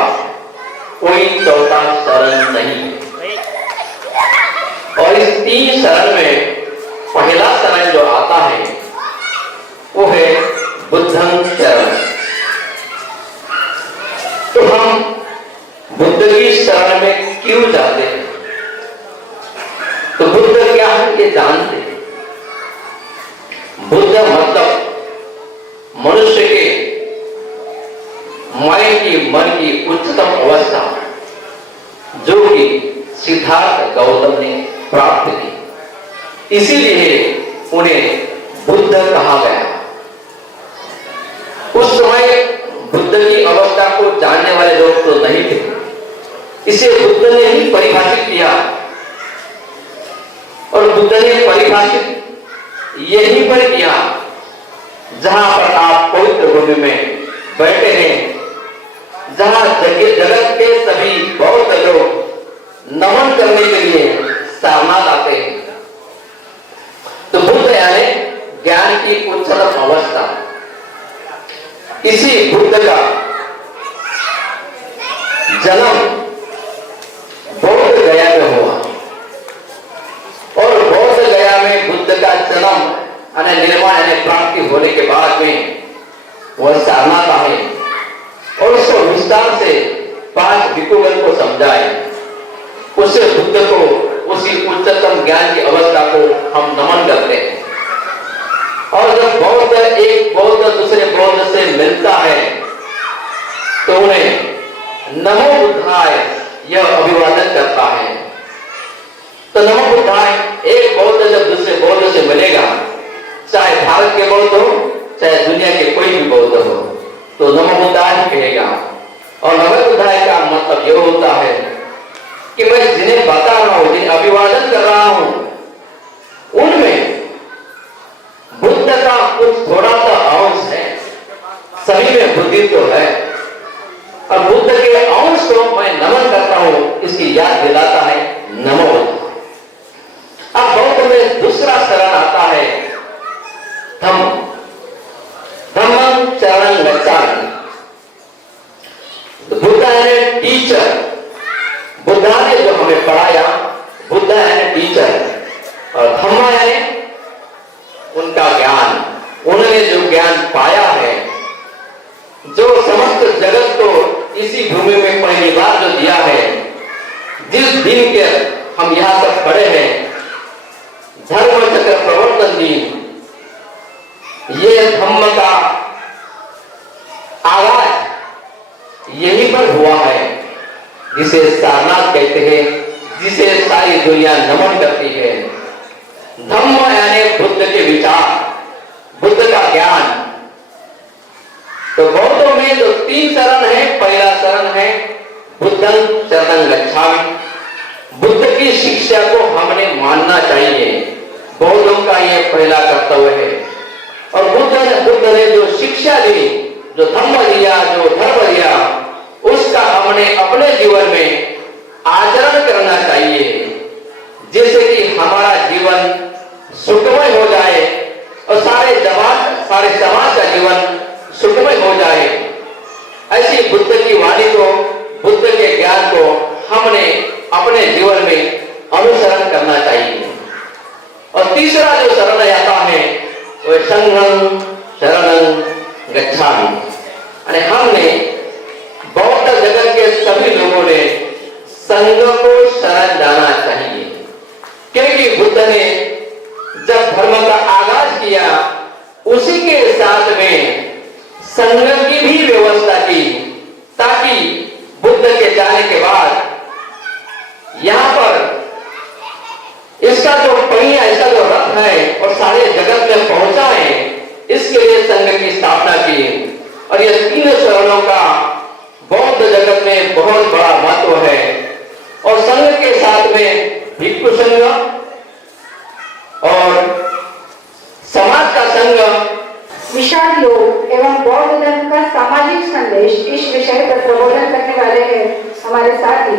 कोई चौथा शरण नहीं है। और इस 3 शरण में पहला शरण जो आता है वो है बुद्धं शरण। तो हम बुद्ध की शरण में क्यों जाते हैं? तो बुद्ध क्या है ये जानते हैं। बुद्ध मतलब मनुष्य के मन की उच्चतम अवस्था, जो कि सिद्धार्थ गौतम ने प्राप्त की, इसीलिए उन्हें बुद्ध कहा गया। उस समय बुद्ध की अवस्था को जानने वाले लोग तो नहीं थे, इसे बुद्ध ने ही परिभाषित किया। और बुद्ध ने परिभाषित यहीं पर किया जहां पर आप पवित्र भूमि में बैठे हैं, जहां जगत के सभी बौद्ध लोग नमन करने के लिए सारनाथ आते हैं। तो बुद्ध यानी ज्ञान की उच्चतम अवस्था। इसी बुद्ध का जन्म बौद्ध गया में हुआ और बौद्ध गया में बुद्ध का जन्म यानी विस्तार से 5 भिक्षुगण को समझाए, उससे बुद्ध को उसी उच्चतम ज्ञान की अवस्था को हम नमन करते हैं। और जब बौद्ध एक बौद्ध दूसरे बौद्ध से मिलता है तो उन्हें नमो बुद्धाय यह अभिवादन करता है। तो नमो बुद्धाय, एक बौद्ध जब दूसरे बौद्ध से मिलेगा, चाहे भारत के बौद्ध हो चाहे दुनिया के कोई भी बौद्ध हो, तो नमो बुद्धाय कहेगा। और नमो बुद्धाय का मतलब यह होता है कि मैं जिन्हें बता रहा हूं, जिन्हें अभिवादन कर रहा हूं, उनमें बुद्ध का कुछ थोड़ा सा अंश है, सभी में बुद्धि तो है, और बुद्ध के अंश को मैं नमन करता हूं, इसकी याद दिलाता है नमो बुद्ध। अब बौद्ध में दूसरा शरण आता है धम्म, धम्मं शरणं गच्छामि। बुद्ध है टीचर, बुद्धा ने जो हमें पढ़ाया, बुद्ध है टीचर, और धम्म यानी उनका ज्ञान, उन्होंने जो ज्ञान पाया है, जो समस्त जगत को इसी भूमि में पहली बार जो दिया है, जिस दिन के हम यहां तक खड़े हैं, धर्म चक्र प्रवर्तन दिन, ये धम्म का आगाज यहीं पर हुआ है, जिसे सारनाथ कहते हैं, जिसे सारी दुनिया नमन करती है। धम्म यानी बुद्ध के विचार, बुद्ध का ज्ञान। तो बौद्धों में जो 3 शरण है, पहला शरण है बुद्धं शरणं गच्छामि, बुद्ध की शिक्षा को हमने मानना चाहिए, बौद्धों का यह पहला कर्तव्य है। और बुद्ध ने जो शिक्षा दी, जो धम्म दिया, जो धर्म दिया, उसका हमने अपने जीवन में आचरण करना चाहिए, जिससे कि हमारा जीवन सुखमय हो जाए और सारे समाज का जीवन सुखमय हो जाए। ऐसी बुद्ध की वाणी को, बुद्ध के ज्ञान को हमने अपने जीवन में अनुसरण करना चाहिए। और तीसरा जो शरण आता है वह संघं शरणं गच्छामि, यानी हमने बौद्ध जगत के सभी लोगों ने संघ को शरण जाना चाहिए, क्योंकि बुद्ध ने जब धर्म का आगाज किया, उसी के साथ में संघ की भी व्यवस्था की, ताकि बुद्ध के जाने के बाद यहां पर इसका जो पहिया, इसका जो रथ है, और सारे जगत में पहुंचाए, इसके लिए संघ की स्थापना की। और ये 3 शरणों का बौद्ध जगत में बहुत बड़ा महत्व है। और संघ के साथ में भिक्षु संघ और समाज का संघ, विशाल योग एवं बौद्ध धर्म का सामाजिक संदेश, इस विषय पर प्रबोधन करने वाले हैं हमारे साथी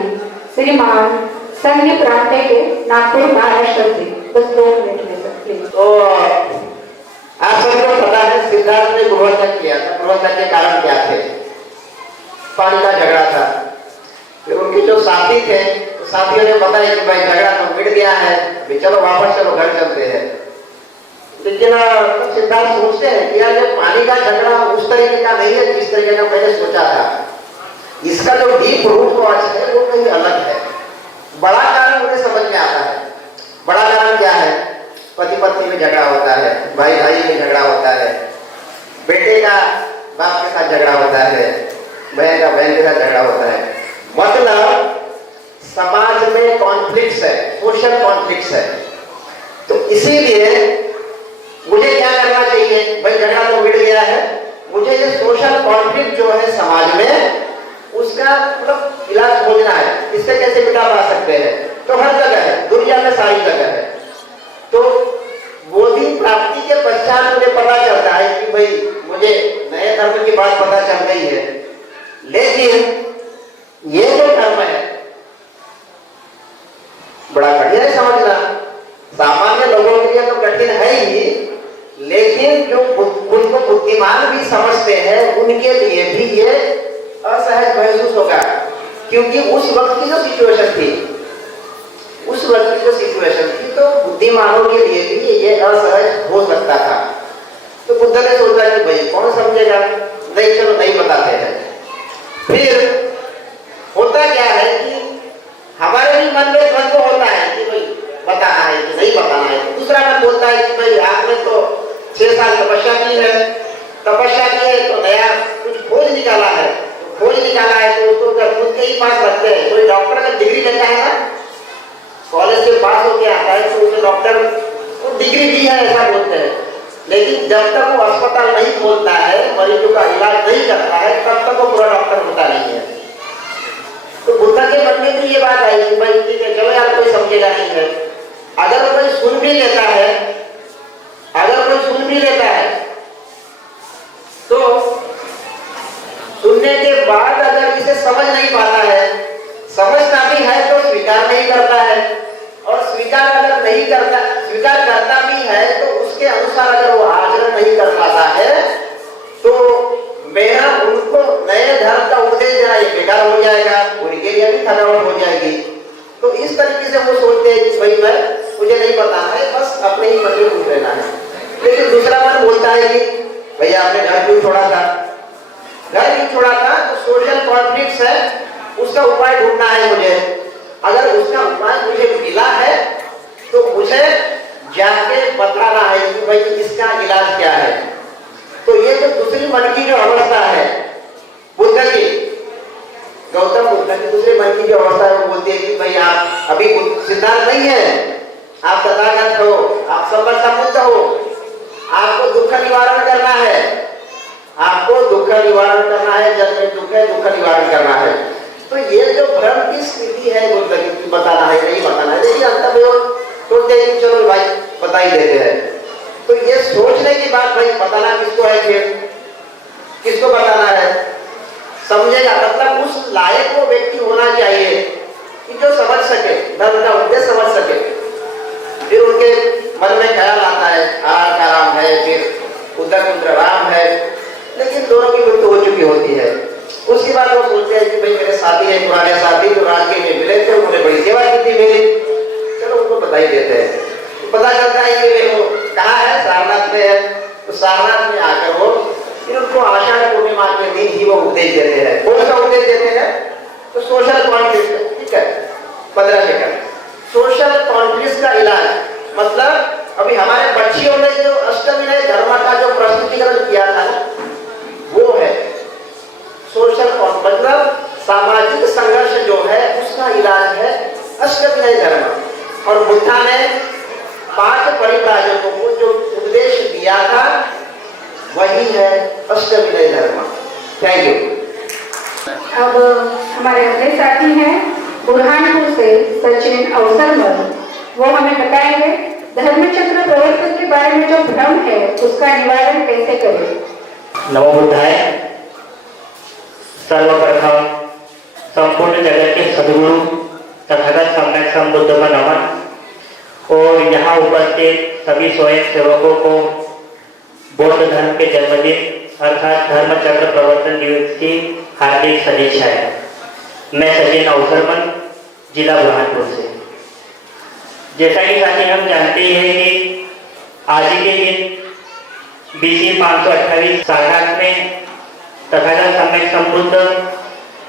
श्रीमान संघ प्रांत के नागपुर महाराष्ट्र से। बस 2 मिनट में सर प्लीज। तो आप सबको पता है सिद्धार्थ ने गृहत्याग किया था। गृहत्याग के कारण क्या थे? पानी का झगड़ा था। फिर उनके जो साथी थे, तो साथियों ने बताया कि भाई झगड़ा तो मिट गया है, अभी चलो वापस चलो घर चलते हैं। लेकिन सिद्धार्थ सोचते हैं कि यार ये पानी का झगड़ा उस तरीके का नहीं है जिस तरीके का मैंने सोचा था। इसका जो डीप रूट कॉज है वो कहीं अलग है। बड़ा कारण उन्हें समझ में आता है। बड़ा कारण क्या है? पति पत्नी में झगड़ा होता है, भाई भाई में झगड़ा होता है, बेटे का बाप के साथ झगड़ा होता है, बहन का बहन के साथ झगड़ा होता है। मतलब समाज में कॉन्फ्लिक्ट्स है, सोशल कॉन्फ्लिक्ट्स है। तो इसीलिए मुझे क्या करना चाहिए? भाई झगड़ा तो मिट गया है, मुझे ये सोशल कॉन्फ्लिक्ट जो है समाज में, उसका मतलब इलाज खोजना है। इससे कैसे मिटा पा सकते हैं? तो हर जगह है, दुनिया में सारी जगह है। तो बोधि प्राप्ति के पश्चात मुझे पता चलता है कि भाई मुझे नए धर्म की बात पता चल गई है, लेकिन ये जो धर्म है बड़ा कठिन है समझना। सामान्य लोगों के लिए तो कठिन है ही, लेकिन जो खुद को बुद्धिमान भी समझते हैं उनके लिए भी ये असहज महसूस होगा, क्योंकि उस वक्त की जो सिचुएशन थी, तो बुद्धिमानों के लिए भी ये असहज हो सकता था। तो बुद्ध ने सोचा कि भाई कौन समझेगा, नहीं चलो नहीं बताते हैं। फिर नहीं पास रखते हैं। कोई डॉक्टर का डिग्री लेता है ना, कॉलेज से पास होके आता है तो उसे डॉक्टर वो डिग्री दी है ऐसा बोलते हैं, लेकिन जब तक वो अस्पताल नहीं खोलता है, मरीजों का इलाज नहीं करता है, तब तक वो पूरा डॉक्टर होता नहीं है। तो बुद्ध के मन में भी ये बात आई कि भाई ठीक है, चलो यार कोई समझेगा नहीं है। अगर कोई सुन भी लेता है, अगर कोई सुन भी लेता है तो सुनने के बाद अगर इसे समझ नहीं पाता है, समझता भी है तो स्वीकार नहीं करता है, और स्वीकार अगर नहीं करता, स्वीकार करता भी है तो उसके अनुसार अगर वो आचरण नहीं कर पाता है तो मेरा उनको नए धर्म का उपदेश देना ये बेकार हो जाएगा, उनके लिए भी थकावट हो जाएगी। तो इस तरीके से वो सोचते हैं कि भाई मुझे नहीं पता है, बस अपने ही मन में घूम लेना है। लेकिन दूसरा मन बोलता है कि भैया आपने घर क्यों छोड़ा था, घर क्यों छोड़ा था, तो सोशल कॉन्फ्लिक्ट्स है, उसका उपाय ढूंढना है मुझे। अगर उसका उपाय मुझे मिला है तो मुझे जाके बताना है कि भाई इसका इलाज क्या है। तो ये जो दूसरी मन की जो अवस्था है बुद्ध की, गौतम बुद्ध की दूसरे मन की जो अवस्था है वो बोलती है कि भाई आप अभी सिद्धार्थ नहीं है, आप तथागत हो, आप समर्थ हो, आपको दुख निवारण करना है, आपको दुख निवारण करना है, जन्म में दुख है, दुख निवारण करना है। तो ये जो भ्रम की स्थिति है बुद्ध की, बताना है नहीं बताना है, लेकिन अंत में वो सोचते हैं कि चलो भाई बता ही देते हैं। तो ये सोचने की बात भाई बताना किसको है, फिर किसको बताना है, समझेगा, मतलब उस लायक वो व्यक्ति होना चाहिए कि जो समझ सके, धर्म का उद्देश्य समझ सके। फिर उनके मन में ख्याल आता है आर का राम है, फिर उदर राम है, लेकिन दोनों की मृत्यु हो चुकी होती है। उसके बाद वो सोचते हैं कि भाई मेरे साथी है, पुराने साथी जो राजगीर में मिले थे, उन्होंने बड़ी सेवा की थी मेरी, चलो उनको बता ही देते हैं। पता चलता है कि वो कहाँ है, सारनाथ में है। तो सारनाथ में आकर वो फिर उनको आषाढ़ पूर्णिमा के दिन ही वो उपदेश देते हैं। कौन सा उपदेश देते हैं, तो सोशल कॉन्फ्लिक्ट, ठीक है, 15 सेकंड, सोशल कॉन्फ्लिक्ट का इलाज। मतलब अभी हमारे बच्चियों ने जो अष्टविनय धर्म का जो प्रस्तुतिकरण किया था वो है सोशल कॉन्फ्लिक्ट, मतलब सामाजिक संघर्ष जो है उसका इलाज है अष्टविनय धर्म। और बुद्धा ने 5 परिव्राजकों को जो उपदेश दिया था वही है अष्टविनय धर्म। Thank you. अब हमारे अगले साथी हैं बुरहानपुर से सचिन अवसरमल, वो हमें बताएंगे धर्मचक्र प्रवर्तन के बारे में जो भ्रम है उसका निवारण कैसे करें। नमो बुद्धाय। सर्वप्रथम संपूर्ण जगत के सदगुरु तथागत सम्यक संबुद्ध को नमन, और यहाँ उपस्थित सभी स्वयं सेवकों को बौद्ध धर्म के जन्मदिन अर्थात धर्मचक्र प्रवर्तन दिवस की हार्दिक सदिच्छाएं। मैं सचिन अवसरमल, जिला बुरहानपुर से। जैसा कि साथी हम जानते हैं कि आज के दिन BC 528 सारनाथ में तथागत सम्यक संबुद्ध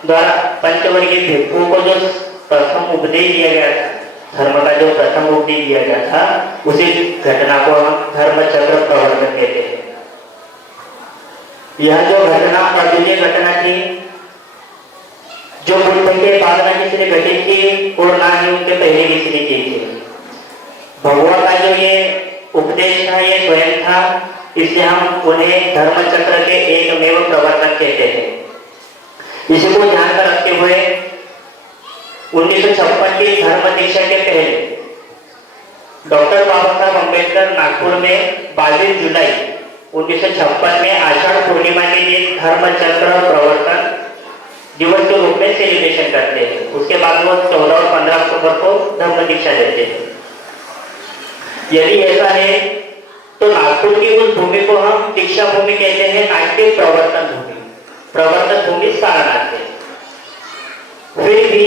द्वारा पंचवर्गीय भिक्षुओं को जो प्रथम उपदेश दिया गया था, धर्म का जो प्रथम उपदेश दिया गया था, उसी घटना को हम धर्मचक्र प्रवर्तन कहते हैं। यह जो घटना अद्वितीय घटना थी, जो बुद्ध के बाद न किसी ने घटी थी और ना ही उनके पहले किसी ने की थी। भगवान का जो ये उपदेश था ये स्वयं था, इसलिए हम उन्हें धर्मचक्र के एकमेव प्रवर्तन कहते हैं। इसी को ध्यान में रखते हुए 1956 की धर्म दीक्षा के पहले डॉक्टर बाबा साहब अम्बेडकर नागपुर में 22 जुलाई 1956 में आषाढ़ पूर्णिमा के दिन धर्मचक्र प्रवर्तन दिवस के रूप में सेलिब्रेशन करते हैं। उसके बाद वो 14 और 15 अक्टूबर को धर्म दीक्षा देते हैं। यदि ऐसा है तो नागपुर की उस भूमि को हम दीक्षा भूमि कहते हैं, ना कि प्रवर्तन भूमि। प्रवर्तन भूमि सारनाथ है। फिर भी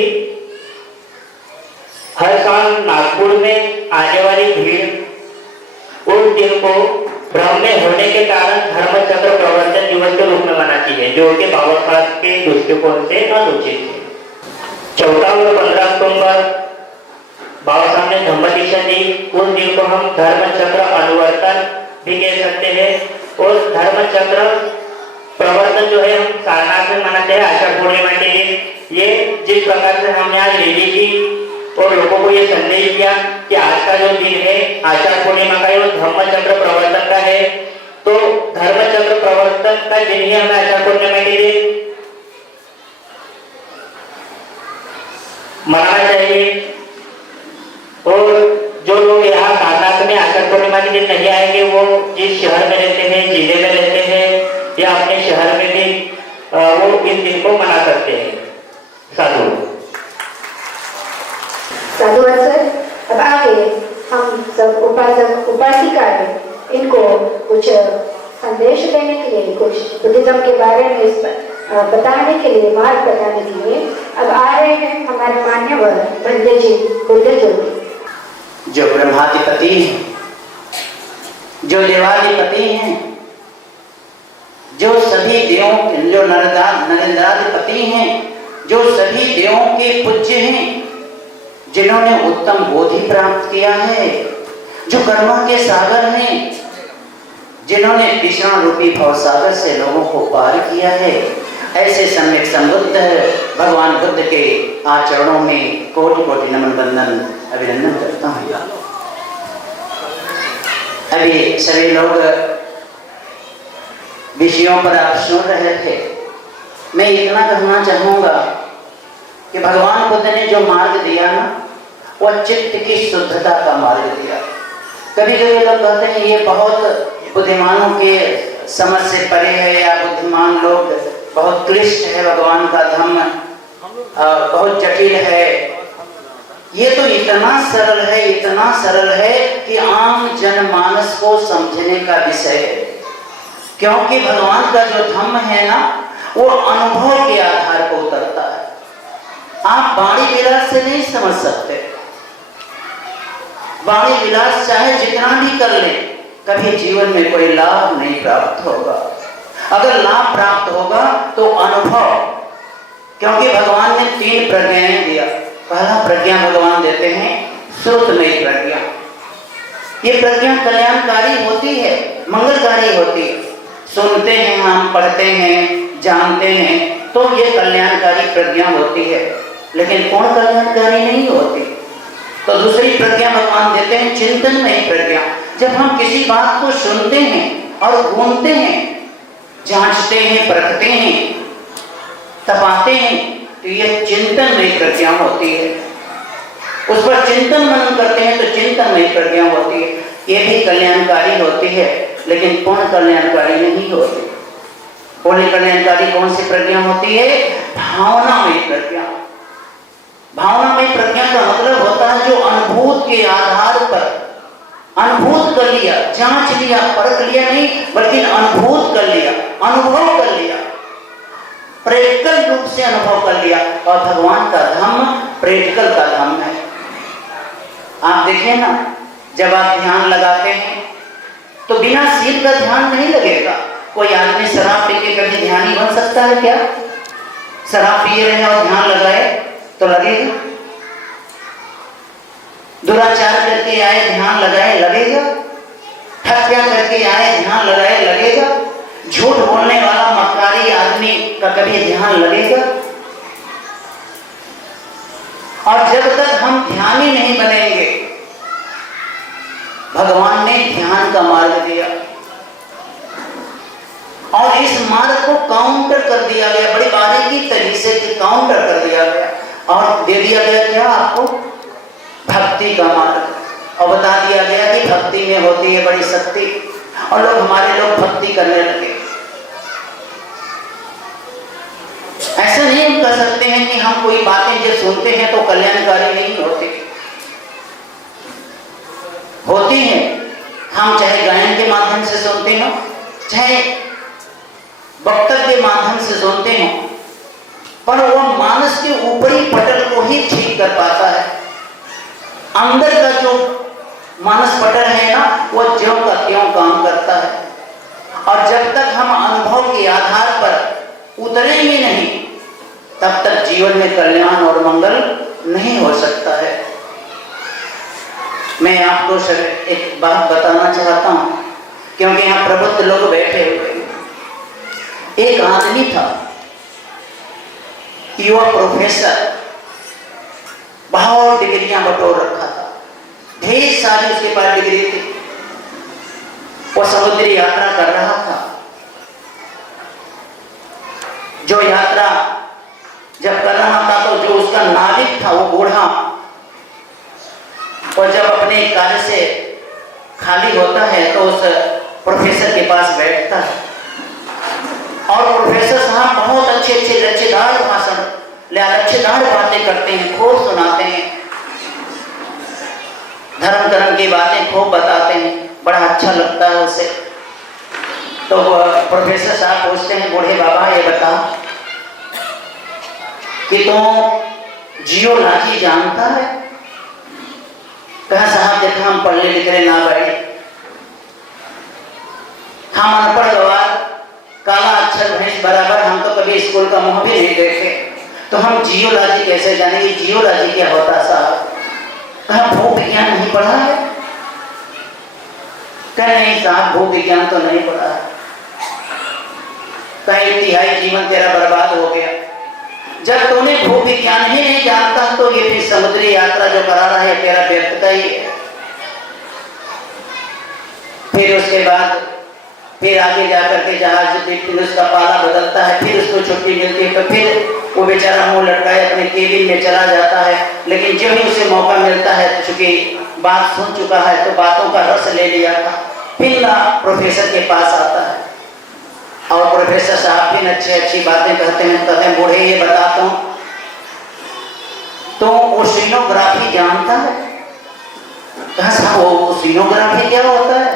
हर साल नागपुर में आने वाली भीड़ उस दिन को भ्रम में होने के कारण धर्मचक्र प्रवर्तन दिवस के रूप में मनाती है, जो कि बाबा साहब के दृष्टिकोण से अनुचित है। 14 और 15 अक्टूबर बाबा साहब ने धम्म दीक्षा दी, उस दिन को हम धर्मचक्र अनुवर्तन भी कह सकते हैं। और धर्मचक्र प्रवर्तन जो है हम सारनाथ में मनाते हैं आषाढ़ पूर्णिमा के दिन। ये इसी प्रकार से हमने आज रैली की और लोगों को ये संदेश दिया कि आज का जो दिन है आषाढ़ पूर्णिमा का, वो धर्मचक्र प्रवर्तन का है। तो धर्मचक्र प्रवर्तन का दिन ही हमें आषाढ़ पूर्णिमा के दिन मनाना चाहिए। और जो लोग यहाँ सारनाथ में आषाढ़ पूर्णिमा के दिन नहीं आएंगे, वो जिस शहर में रहते हैं, जिले में रहते हैं या अपने शहर में भी वो इस दिन को मना सकते हैं। साधु साधुवाद सर। अब आगे हम सब उपासक उपासिकाएं इनको कुछ संदेश देने के लिए, कुछ बुद्धिज्म के बारे में बताने के लिए, मार्ग बताने के लिए अब आ रहे हैं हमारे मान्यवर बुद्ध जी, बुद्ध ज्योति। जो ब्रह्माधिपति हैं, जो देवाधिपति हैं, जो सभी देवों, जो नरेंद्राधिपति हैं, जो सभी देवों के पूज्य हैं, जिन्होंने उत्तम बोधि प्राप्त किया है, जो कर्मा के सागर हैं, जिन्होंने कृष्ण रूपी भवसागर से लोगों को पार किया है, ऐसे सम्यक संबुद्ध भगवान बुद्ध के आचरणों में कोटि कोटि नमन बंदन अभिनंदन करता हूँ। अभी सभी लोग विषयों पर आप सुन रहे थे। मैं इतना कहना चाहूंगा कि भगवान बुद्ध ने जो मार्ग दिया ना, वह चित्त की शुद्धता का मार्ग दिया। कभी कभी लोग कहते हैं ये बहुत बुद्धिमानों के समझ से परे है, या बुद्धिमान लोग बहुत क्लिष्ट है, भगवान का धर्म बहुत जटिल है। ये तो इतना सरल है, इतना सरल है कि आम जनमानस को समझने का विषय है। क्योंकि भगवान का जो धर्म है ना, वो अनुभव के आधार पर उतरता है। आप वाणी विलास से नहीं समझ सकते। वाणी विलास चाहे जितना भी कर ले, कभी जीवन में कोई लाभ नहीं प्राप्त होगा। अगर लाभ प्राप्त होगा तो अनुभव, क्योंकि भगवान ने 3 प्रज्ञाएं दिया। पहला प्रज्ञा भगवान देते हैं श्रुतमयी प्रज्ञा। ये प्रज्ञा कल्याणकारी होती है, मंगलकारी होती है। सुनते हैं हम, पढ़ते हैं, जानते हैं, तो ये कल्याणकारी प्रज्ञा होती है, लेकिन पूर्ण कल्याणकारी नहीं होती। तो दूसरी प्रज्ञा भगवान देते हैं चिंतनमयी प्रज्ञा। जब हम किसी बात को सुनते हैं और घूमते हैं, जांचते हैं, परखते हैं, तपाते हैं, तो यह चिंतनमयी प्रज्ञा होती है। उस पर चिंतन मनन करते हैं तो चिंतनमयी प्रज्ञा होती है। ये भी कल्याणकारी होती है, लेकिन पूर्ण कल्याणकारी नहीं होती। पूर्ण कल्याणकारी कौन सी प्रज्ञा होती है? भावनामयी प्रज्ञा। भावनामयी प्रज्ञा का मतलब होता है जो अनुभूत के आधार पर अनुभूत कर लिया, जांच लिया, परख लिया नहीं, बल्कि अनुभूत कर लिया, अनुभव कर लिया, प्रैक्टिकल रूप से अनुभव कर लिया। और भगवान का धम्म प्रैक्टिकल का धम्म है। आप देखिए ना, जब आप ध्यान लगाते हैं तो बिना सील का ध्यान नहीं लगेगा। कोई आदमी शराब पी के कभी ध्यानी बन सकता है क्या? शराब पिए रहे और ध्यान लगाए तो लगेगा? दुराचार करके आए ध्यान लगाए लगेगा? हत्या करके आए ध्यान लगाए लगेगा? झूठ बोलने वाला मक्कारी आदमी का कभी ध्यान लगेगा? और जब तक हम ध्यानी नहीं बनेंगे, भगवान ने ध्यान का मार्ग दिया और इस मार्ग को काउंटर कर दिया गया, बड़ी बारीकी तरीके से काउंटर कर दिया गया और दे दिया गया क्या आपको? भक्ति का मार्ग। और बता दिया गया कि भक्ति में होती है बड़ी शक्ति, और हमारे लोग भक्ति करने लगे। ऐसा नहीं हम कह सकते हैं कि हम कोई बातें जो सुनते हैं तो कल्याणकारी नहीं होती, होती हैं। हम चाहे गायन के माध्यम से सुनते हो, चाहे वक्तव्य के माध्यम से सुनते हो, पर वह मानस के ऊपरी पटल को ही ठीक कर पाता है। अंदर का जो मानस पटल है ना, वह ज्यों का त्यों काम करता है। और जब तक हम अनुभव के आधार पर उतरेंगे नहीं, तब तक जीवन में कल्याण और मंगल नहीं हो सकता है। मैं आपको एक बात बताना चाहता हूं, क्योंकि यहाँ प्रबुद्ध लोग बैठे हुए हैं। एक आदमी था, युवा प्रोफेसर, बहुत डिग्रियां बटोर रखा था, ढेर सारी उसके पास डिग्री थी। वो समुद्री यात्रा कर रहा था। जो यात्रा जब कर रहा था तो जो उसका नाविक था वो बूढ़ा, और जब अपने कार्य से खाली होता है तो उस प्रोफेसर के पास बैठता है, और प्रोफेसर साहब बहुत अच्छे अच्छे लच्छेदार भाषण, लच्छेदार बातें करते हैं, खूब सुनाते हैं, धर्म कर्म की बातें खूब बताते हैं, बड़ा अच्छा लगता है उसे। तो प्रोफेसर साहब पूछते हैं, बूढ़े बाबा ये बता कि तुम जियोलॉजी जानता है? कहा साहब देखा हम पढ़ने लिखने ना बैठे, हम अनपढ़ गवार, काला अक्षर भैंस बराबर, हम तो कभी स्कूल का मुंह भी नहीं देखे, तो हम जियोलॉजी कैसे जानेंगे? जियोलॉजी क्या होता साहब? कहा भूविज्ञान नहीं पढ़ा है? कह नहीं साहब भूविज्ञान तो नहीं पढ़ा है। कहीं तिहाई जीवन तेरा बर्बाद हो गया। जब तूने भूविज्ञान ही नहीं जानता तो ये भी समुद्री यात्रा जो करा रहा है तेरा व्यर्थता ही है। फिर उसके बाद फिर आगे जाकर के जहाज फिर उसका पाला बदलता है, फिर उसको छुट्टी मिलती है, तो फिर वो बेचारा मुंह लटकाए अपने केबिन में चला जाता है। लेकिन जब ही उसे मौका मिलता है, चूंकि बात सुन चुका है तो बातों का रस ले लिया था, फिर प्रोफेसर के पास आता है, और प्रोफेसर साहब भी अच्छी अच्छी बातें कहते हैं, बूढ़े ये बताता हूँ तो ओशिनोग्राफी जानता है? कहा साहब ओशिनोग्राफी क्या होता है?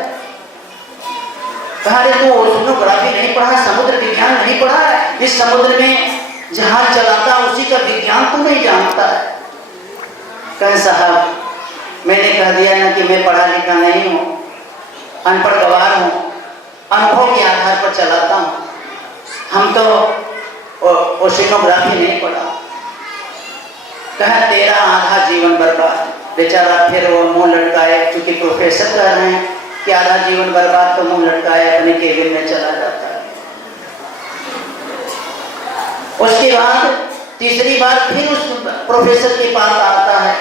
कहा रे तू ओशिनोग्राफी नहीं पढ़ा है, समुद्र विज्ञान नहीं पढ़ा है, इस समुद्र में जहाज चलाता उसी का विज्ञान तू नहीं जानता है? कहा साहब मैंने कह दिया ना कि मैं पढ़ा लिखा नहीं हूँ, अनपढ़ गवार हूँ, अनुभव के आधार पर चलाता हूँ, हम तो ओशिनोग्राफी नहीं पढ़ा। कहा तेरा आधा जीवन बर्बाद। बेचारा फिर वो मुंह लटकाए, क्योंकि प्रोफेसर कह रहे हैं कि आधा जीवन बर्बाद, तो मुंह लटकाए अपने केबिन में चला जाता है। उसके बाद तीसरी बार फिर उस प्रोफेसर के पास आता है,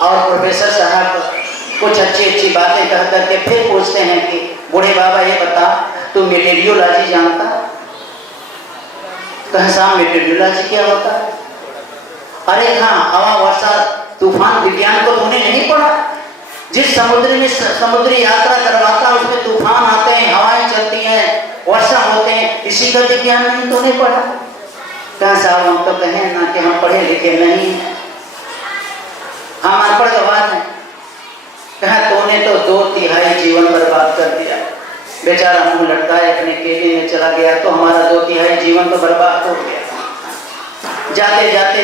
और प्रोफेसर साहब कुछ अच्छी अच्छी बातें कह करके फिर पूछते हैं कि बूढ़े बाबा ये बता तू मेटेरियोलॉजी जानता? कहा साहब मेटेरियोलॉजी क्या होता है? अरे हाँ, हवा वर्षा तूफान विज्ञान को तूने नहीं पढ़ा? जिस समुद्र में समुद्री यात्रा करवाता उसमें तूफान आते हैं, हवाएं चलती हैं, वर्षा होते हैं, इसी का विज्ञान नहीं तूने पढ़ा? कहा साहब हम तो कहें ना कि हम पढ़े लिखे नहीं हैं, हम अनपढ़ गवार हैं। कहा तूने तो 2/3 जीवन बर्बाद कर दिया। बेचारा मुंह लटकाए अपने केबिन में चला गया, तो हमारा 2/3 जीवन तो बर्बाद हो गया। जाते जाते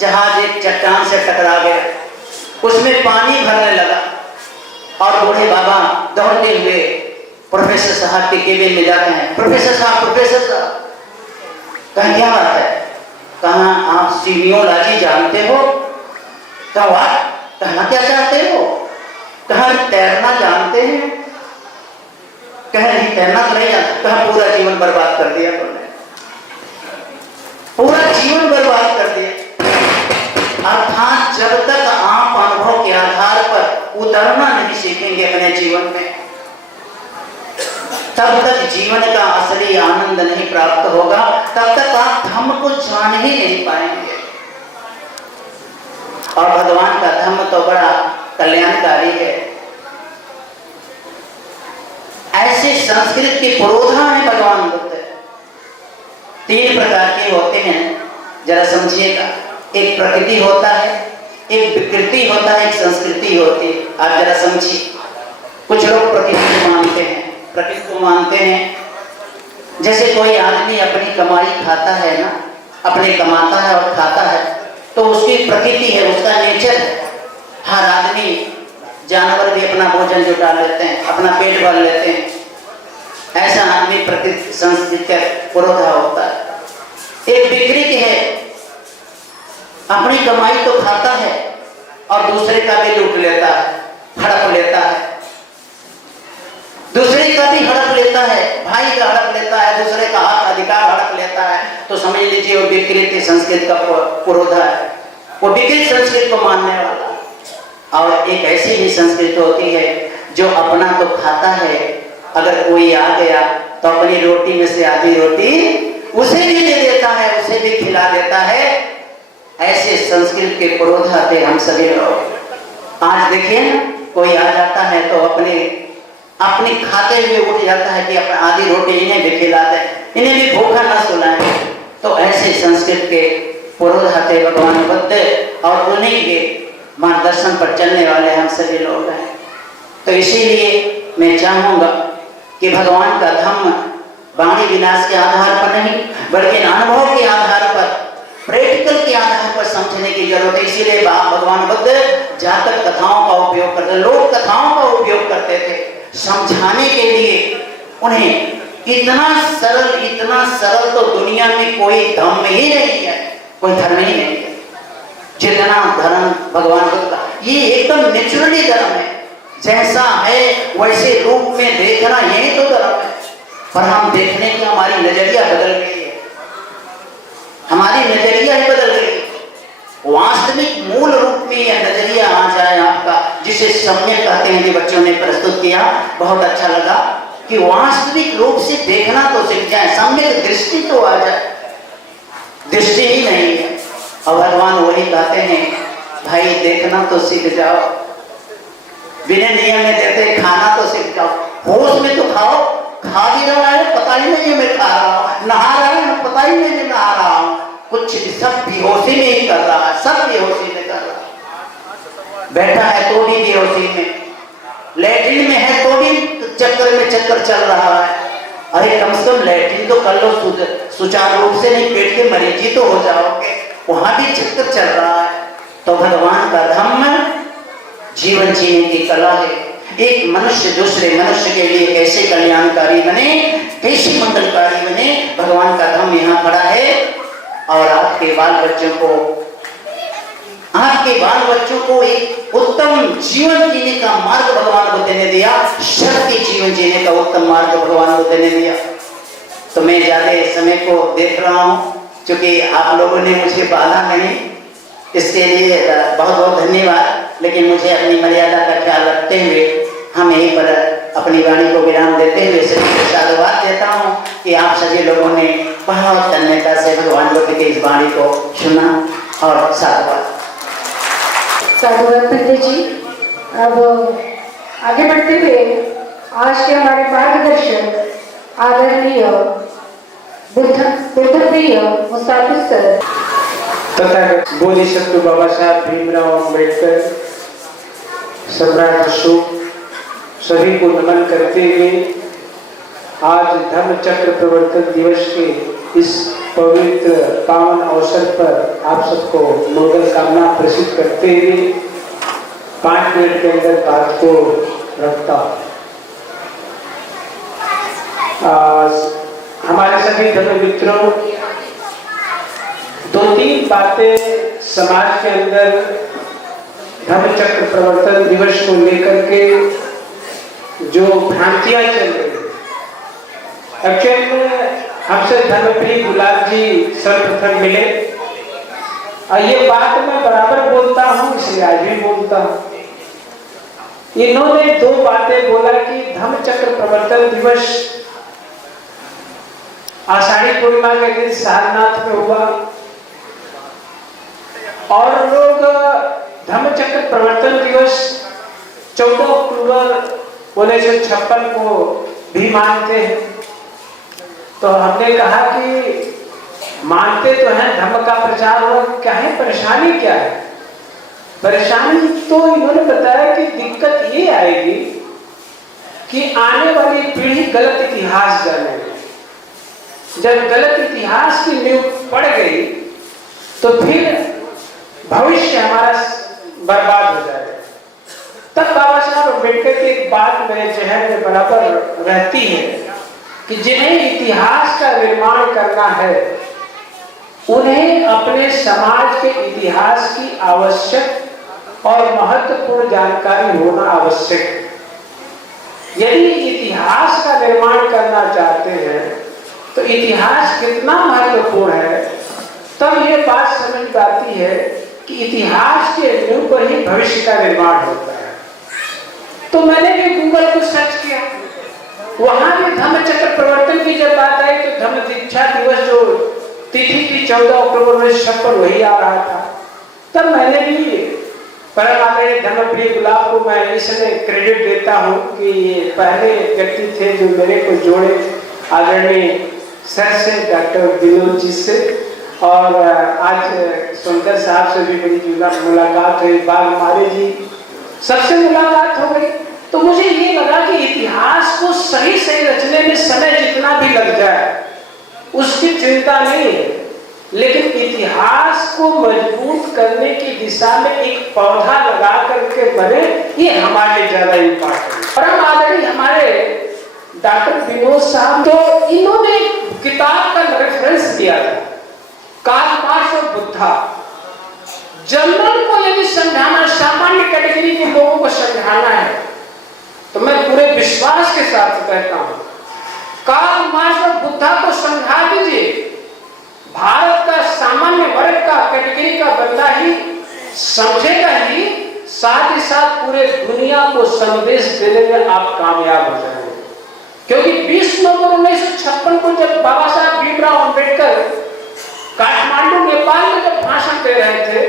जहाज एक चट्टान से टकरा गया, उसमें पानी भरने लगा, और बूढ़े बाबा दौड़ते हुए प्रोफेसर साहब के केबिन में जाते हैं। प्रोफेसर साहब कहा क्या बात है? कहा आप सीमियोलॉजी जानते हो? कहा कहना क्या चाहते हो? कहा तैरना जानते हैं? कह नहीं तैरना तो नहीं जानते। कहा पूरा जीवन बर्बाद कर दिया तुमने, पूरा जीवन बर्बाद कर दिया। अर्थात जब तक आप अनुभव के आधार पर उतरना नहीं सीखेंगे अपने जीवन में, तब तक जीवन का असली आनंद नहीं प्राप्त होगा, तब तक आप धर्म को जान ही नहीं पाएंगे। और भगवान का धर्म तो बड़ा कल्याणकारी है। ऐसे संस्कृत के पुरोधा है भगवान बुद्ध। 3 प्रकार के होते हैं, जरा समझिएगा। एक प्रकृति होता है, एक विकृति होता है, एक संस्कृति होती है। आप जरा समझिए। कुछ लोग प्रकृति को मानते हैं, प्रकृति को मानते हैं जैसे कोई आदमी अपनी कमाई खाता है ना, अपने कमाता है और खाता है, तो उसकी प्रकृति है, उसका नेचर है। हर आदमी, जानवर भी अपना भोजन जुटा लेते हैं, अपना पेट भर लेते हैं। ऐसा आदमी प्रकृति संस्कृति का पुरोधा होता है। एक विकृति है, अपनी कमाई तो खाता है और दूसरे का भी लूट लेता है, हड़प लेता है, दूसरे का भी हड़प लेता है, भाई का हड़प लेता है, दूसरे का हक अधिकार हड़प लेता है। तो समझ लीजिए वो विकृति संस्कृत का पुरोधा है। वो विकृत संस्कृत को मानने वाला। और एक ऐसी भी संस्कृत होती है जो अपना तो खाता है, अगर कोई आ गया तो अपनी रोटी में से आधी रोटी उसे भी दे देता है, उसे भी खिला देता है। ऐसे संस्कृत के पुरोधा थे हम सभी लोग। आज देखिए ना, कोई आ जाता है तो अपने खाते हुए उठ जाता है कि अपनी आधी रोटी इन्हें भी खिला दे, इन्हें भी भूखा ना सुलाए। तो ऐसे संस्कृत के पुरोधा थे भगवान बुद्ध, और उन्हीं के मार्गदर्शन पर चलने वाले हम सभी लोग हैं। तो इसीलिए मैं चाहूंगा कि भगवान का धम्म वाणी विलास के आधार पर नहीं, बल्कि अनुभव के आधार पर, प्रैक्टिकल के आधार पर समझने की जरूरत है। इसीलिए भगवान बुद्ध जातक कथाओं का उपयोग करते, लोक कथाओं का उपयोग करते थे समझाने के लिए। उन्हें इतना सरल तो दुनिया में कोई धर्म ही नहीं है, कोई धर्म ही नहीं है जितना धर्म भगवान बुद्ध का। ये एकदम नेचुरली धर्म है, जैसा है वैसे रूप में देखना, यही तो धर्म है। पर हम देखने की हमारी नजरिया बदल गई है, हमारी नजरिया ही बदल गई है। वास्तविक मूल रूप में यह नजरिया आ जाए आपका, जिसे सम्यक कहते हैं कि बच्चों ने प्रस्तुत किया, बहुत अच्छा लगा कि वास्तविक रूप से देखना तो सीख जाए, सम्यक दृष्टि तो आ जाए। दृष्टि ही नहीं है, और भगवान वही कहते हैं, भाई देखना तो सीख जाओ, बिना नियम में देते खाना तो सीख जाओ, होश में तो खाओ। खा भी रहा है पता ही नहीं है मैं खा रहा हूँ, नहा रहा है पता ही नहीं मैं नहा रहा हूँ, कुछ सब बेहोशी में ही कर रहा है, सब बेहोशी में कर रहा है। बैठा है तो भी बेहोशी में, लैट्रिन में है तो भी चक्कर में चक्कर चल रहा है। अरे कम से कम लैट्रिन तो कर लो सुचारू रूप से, नहीं पेट के मरीज ही तो हो जाओगे, वहां भी चक्कर चल रहा है। तो भगवान का धम्म जीवन जीने की कला है। एक मनुष्य दूसरे मनुष्य के लिए कैसे कल्याणकारी बने, कैसे मंगलकारी बने, भगवान का धम्म यहाँ खड़ा है। और आपके बाल बच्चों को एक उत्तम जीवन जीने का मार्ग भगवान बुद्ध ने दिया, शक्ति जीवन जीने का उत्तम मार्ग भगवान बुद्ध ने दिया। तो मैं ज्यादा समय को देख रहा हूँ, क्योंकि आप लोगों ने मुझे बाधा नहीं, इसके लिए बहुत बहुत धन्यवाद। लेकिन मुझे अपनी मर्यादा का ख्याल रखते हुए हम यहीं पर अपनी वाणी को विराम देते हुए सभी को साधुवाद देता हूँ कि आप सभी लोगों ने बहुत धन्यता से भगवान बुद्ध की इस वाणी को सुना, और साधुवाद। साधुवाद पंडित जी। अब आगे बढ़ते हुए आज के हमारे मार्गदर्शक आदरणीय बुद्ध प्रिय मुसाफिर सर तथा बोधिसत्व बाबा साहब भीमराव अम्बेडकर, सम्राट अशोक, सभी को नमन करते हुए आज धर्म चक्र प्रवर्तन दिवस के इस पवित्र पावन अवसर पर आप सबको मंगल कामना प्रसिद्ध करते हुए 5 मिनट के अंदर बात को रखता हूँ। हमारे सभी धर्म मित्रों, 2-3 बातें समाज के अंदर धर्म चक्र प्रवर्तन दिवस को लेकर के जो भ्रांतियां चल रही है। एक्चुअली में हमसे धर्मप्रिय गुलाब जी सर्वप्रथम मिले, और ये बात मैं बराबर बोलता हूँ, इसलिए आज भी बोलता हूँ। इन्होंने 2 बातें बोला कि धर्म चक्र प्रवर्तन दिवस आषाढ़ी पूर्णिमा के दिन सारनाथ में हुआ, और लोग धर्म चक्र प्रवर्तन दिवस 14 अक्टूबर 1956 को भी मानते हैं। तो हमने कहा कि मानते तो हैं, धर्म का प्रचार हो, क्या है परेशानी, क्या है परेशानी? तो इन्होंने बताया कि दिक्कत ये आएगी कि आने वाली पीढ़ी गलत इतिहास जानेगी। जब गलत इतिहास की नींव पड़ गई तो फिर भविष्य हमारा बर्बाद हो जाएगा। तब बाबा साहब अम्बेडकर की एक बात मेरे जहन में बराबर रहती है कि जिन्हें इतिहास का निर्माण करना है, उन्हें अपने समाज के इतिहास की आवश्यक और महत्वपूर्ण जानकारी होना आवश्यक है। यदि इतिहास का निर्माण करना चाहते हैं तो इतिहास कितना महत्वपूर्ण है, तब ये बात समझ आती है कि इतिहास के नींव पर ही भविष्य का निर्माण होता है। तो मैंने भी गूगल को सर्च किया, वहां भी धम्म चक्र प्रवर्तन की जब बात आई तो धम्म दीक्षा दिवस जो तिथि की 14 अक्टूबर 1956 वही आ रहा था। तब मैंने भी परम आदरणीय धर्मप्रिय गुलाब को मैं इसलिए क्रेडिट देता हूँ कि ये पहले व्यक्ति थे जो मेरे को जोड़े आदरणीय सर से, डॉक्टर विनोद जी से, और आज सुंदर साहब से भी मेरी मुलाकात हुई, बागमारे जी सबसे मुलाकात हो गई। तो मुझे ये लगा कि इतिहास को सही सही रचने में समय जितना भी लग जाए उसकी चिंता नहीं है, लेकिन इतिहास को मजबूत करने की दिशा में एक पौधा लगा करके बढ़े, ये हमारे लिए ज्यादा इम्पोर्टेंट है। परम आदरणीय हमारे डॉक्टर विनोद साहब, तो इन्होंने किताब का रेफरेंस दिया था, कार्ल मार्क्स और बुद्धा। जनरल को यदि समझाना, सामान्य कैटेगरी के लोगों को समझाना है, तो मैं पूरे विश्वास के साथ कहता हूं कार्ल मार्क्स और बुद्धा को समझा दीजिए, भारत का सामान्य वर्ग का कैटेगरी का बंदा ही समझेगा ही, साथ ही साथ पूरे दुनिया को संदेश देने में आप कामयाब हो जाएंगे। क्योंकि 20 नवंबर 1956 को जब बाबा साहब भीमराव अंबेडकर काठमांडू नेपाल में जब भाषण दे रहे थे,